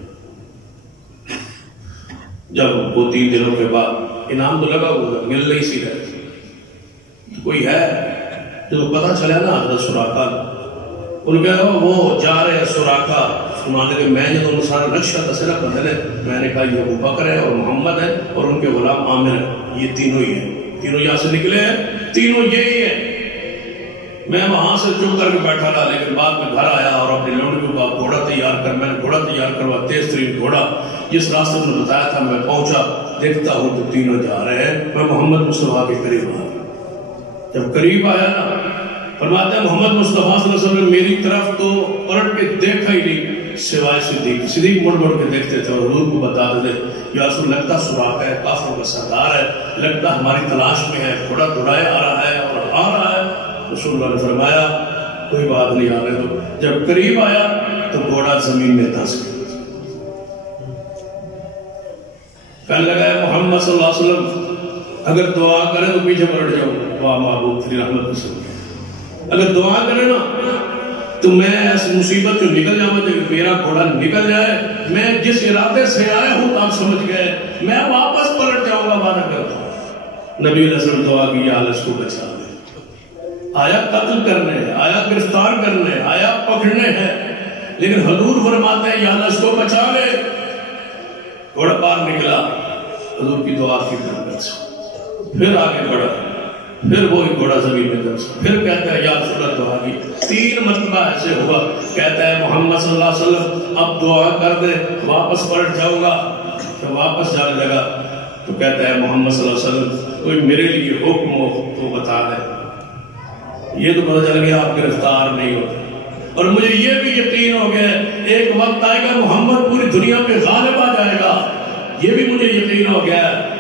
جب وہ 3 دنوں کے بعد انعام تو لگا ہوا مل نہیں سی رہے، کوئی ہے جو پتہ چلا نا حضرت سراقہ، ان کے وہ جا رہے ہیں سراقہ، فرمانے کہ میں نے تو سارا نقشہ دسنا پتہ ہے، میں نے کہا یہ ابو بکر ہے اور محمد ہے اور ان کے غلام عامر ہے، یہ تینوں ہی ہیں، تینوں یہاں سے نکلے ہیں، تینوں یہی ہیں۔ میں وہاں سے چپ کر کے بیٹھا رہا، لیکن بعد میں گھر آیا اور اپنے لوڈوں کا گھوڑا تیار کر، میں نے گھوڑا تیار کروا، تیز ترین گھوڑا، جس راستے میں بتایا تھا میں پہنچا، دیکھتا ہوں تو تینوں جا رہے ہیں، میں محمد مصطفیٰ کے قریب آیا۔ جب قریب آیا نا، فرماتے ہیں محمد مصطفیٰ صلی اللہ علیہ وسلم میری طرف تو پلٹ کے دیکھا ہی نہیں سوائے صدیق۔ صدیق مڑ مڑ کے دیکھتے تھے اور حضور کو بتاتے تھے یا رسول لگتا سراقہ ہے، کافروں کا سردار ہے، لگتا ہماری تلاش میں ہے، گھوڑا دوڑائے آ رہا ہے اور آ رہا ہے۔ رسول اللہ نے فرمایا کوئی بات نہیں، آ رہے تو جب قریب آیا تو گھوڑا زمین میں دھنس گیا۔ کہنے لگا ہے محمد صلی اللہ علیہ وسلم اگر دعا کرے تو پیچھے پلٹ جاؤ، واہ محبوب تیری رحمت سے، اگر دعا کرے نا تو میں اس مصیبت کو نکل جاؤں گا، میرا گھوڑا نکل جائے، میں جس ارادے سے آیا ہوں آپ سمجھ گئے، میں واپس پلٹ جاؤں گا، وعدہ کرتا ہوں۔ نبی علیہ السلام دعا کی یا اللہ اس کو بچا دے، آیا قتل کرنے ہے، آیا گرفتار کرنے ہے، آیا پکڑنے ہے، لیکن حضور فرماتے ہیں یا اللہ اس کو بچا لے۔ گھوڑا پار نکلا حضور کی دعا کی برکت سے، پھر آگے بڑھا، پھر وہی گھوڑا زمین میں دھنسا، پھر کہتا ہے یا رسول اللہ دعا کی، 3 مرتبہ ایسے ہوا، کہتا ہے محمد صلی اللہ علیہ وسلم اب دعا کر دے واپس پلٹ جاؤں گا۔ تو واپس جانے لگا تو کہتا ہے محمد صلی اللہ علیہ وسلم کوئی میرے لیے حکم ہو تو بتا دے۔ یہ تو پتہ چل گیا آپ گرفتار نہیں ہوتے، اور مجھے یہ بھی یقین ہو گیا ایک وقت آئے گا محمد پوری دنیا پہ غالب آ جائے گا، یہ بھی مجھے یقین ہو گیا ہے۔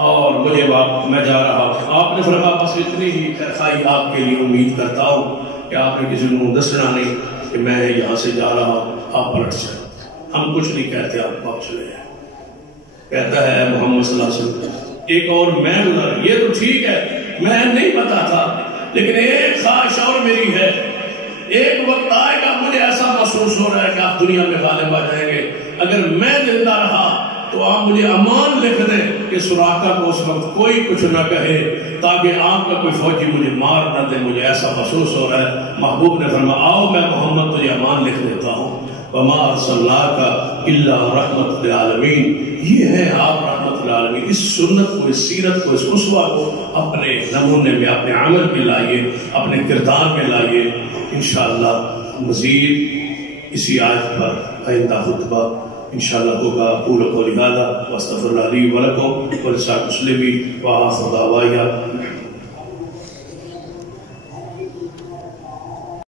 اور مجھے میں جا رہا ہوں. آپ نے فرمایا بس اتنی ہی خیرخواہی آپ کے لیے امید کرتا ہوں کہ آپ نے کسی کو دسنا نہیں کہ میں یہاں سے جا رہا ہوں, آپ پلٹ جائیں. ہم کچھ نہیں کہتے, آپ واپس چلے جائیں. کہتا ہے محمد صلی اللہ علیہ وسلم ایک اور میں گزرا, یہ تو ٹھیک ہے میں نہیں پتا تھا, لیکن ایک خواہش اور میری ہے, ایک وقت آئے گا مجھے ایسا محسوس ہو رہا ہے کہ آپ دنیا میں غالب آ جائیں گے, اگر میں زندہ رہا تو آپ مجھے امان لکھ دیں کہ سراقہ کو اس وقت کوئی کچھ نہ کہے تاکہ آپ کا کوئی فوجی مجھے مار نہ دے, مجھے ایسا محسوس ہو رہا ہے. محبوب نے فرمایا آؤ میں محمد تجھے امان لکھ دیتا ہوں. وما ارسلناک الا رحمت للعالمین, یہ ہے آپ رحمت للعالمین. اس سنت کو, اس سیرت کو, اس اسوہ کو اپنے نمونے میں, اپنے عمل میں لائیے, اپنے کردار میں لائیے. انشاءاللہ مزید اسی آیت پر آئندہ خطبہ انشاءاللہ ہوگا. اقول قولی ھذا واستغفر اللہ لی ولکم ولسائر المسلمین وآخر دعوانا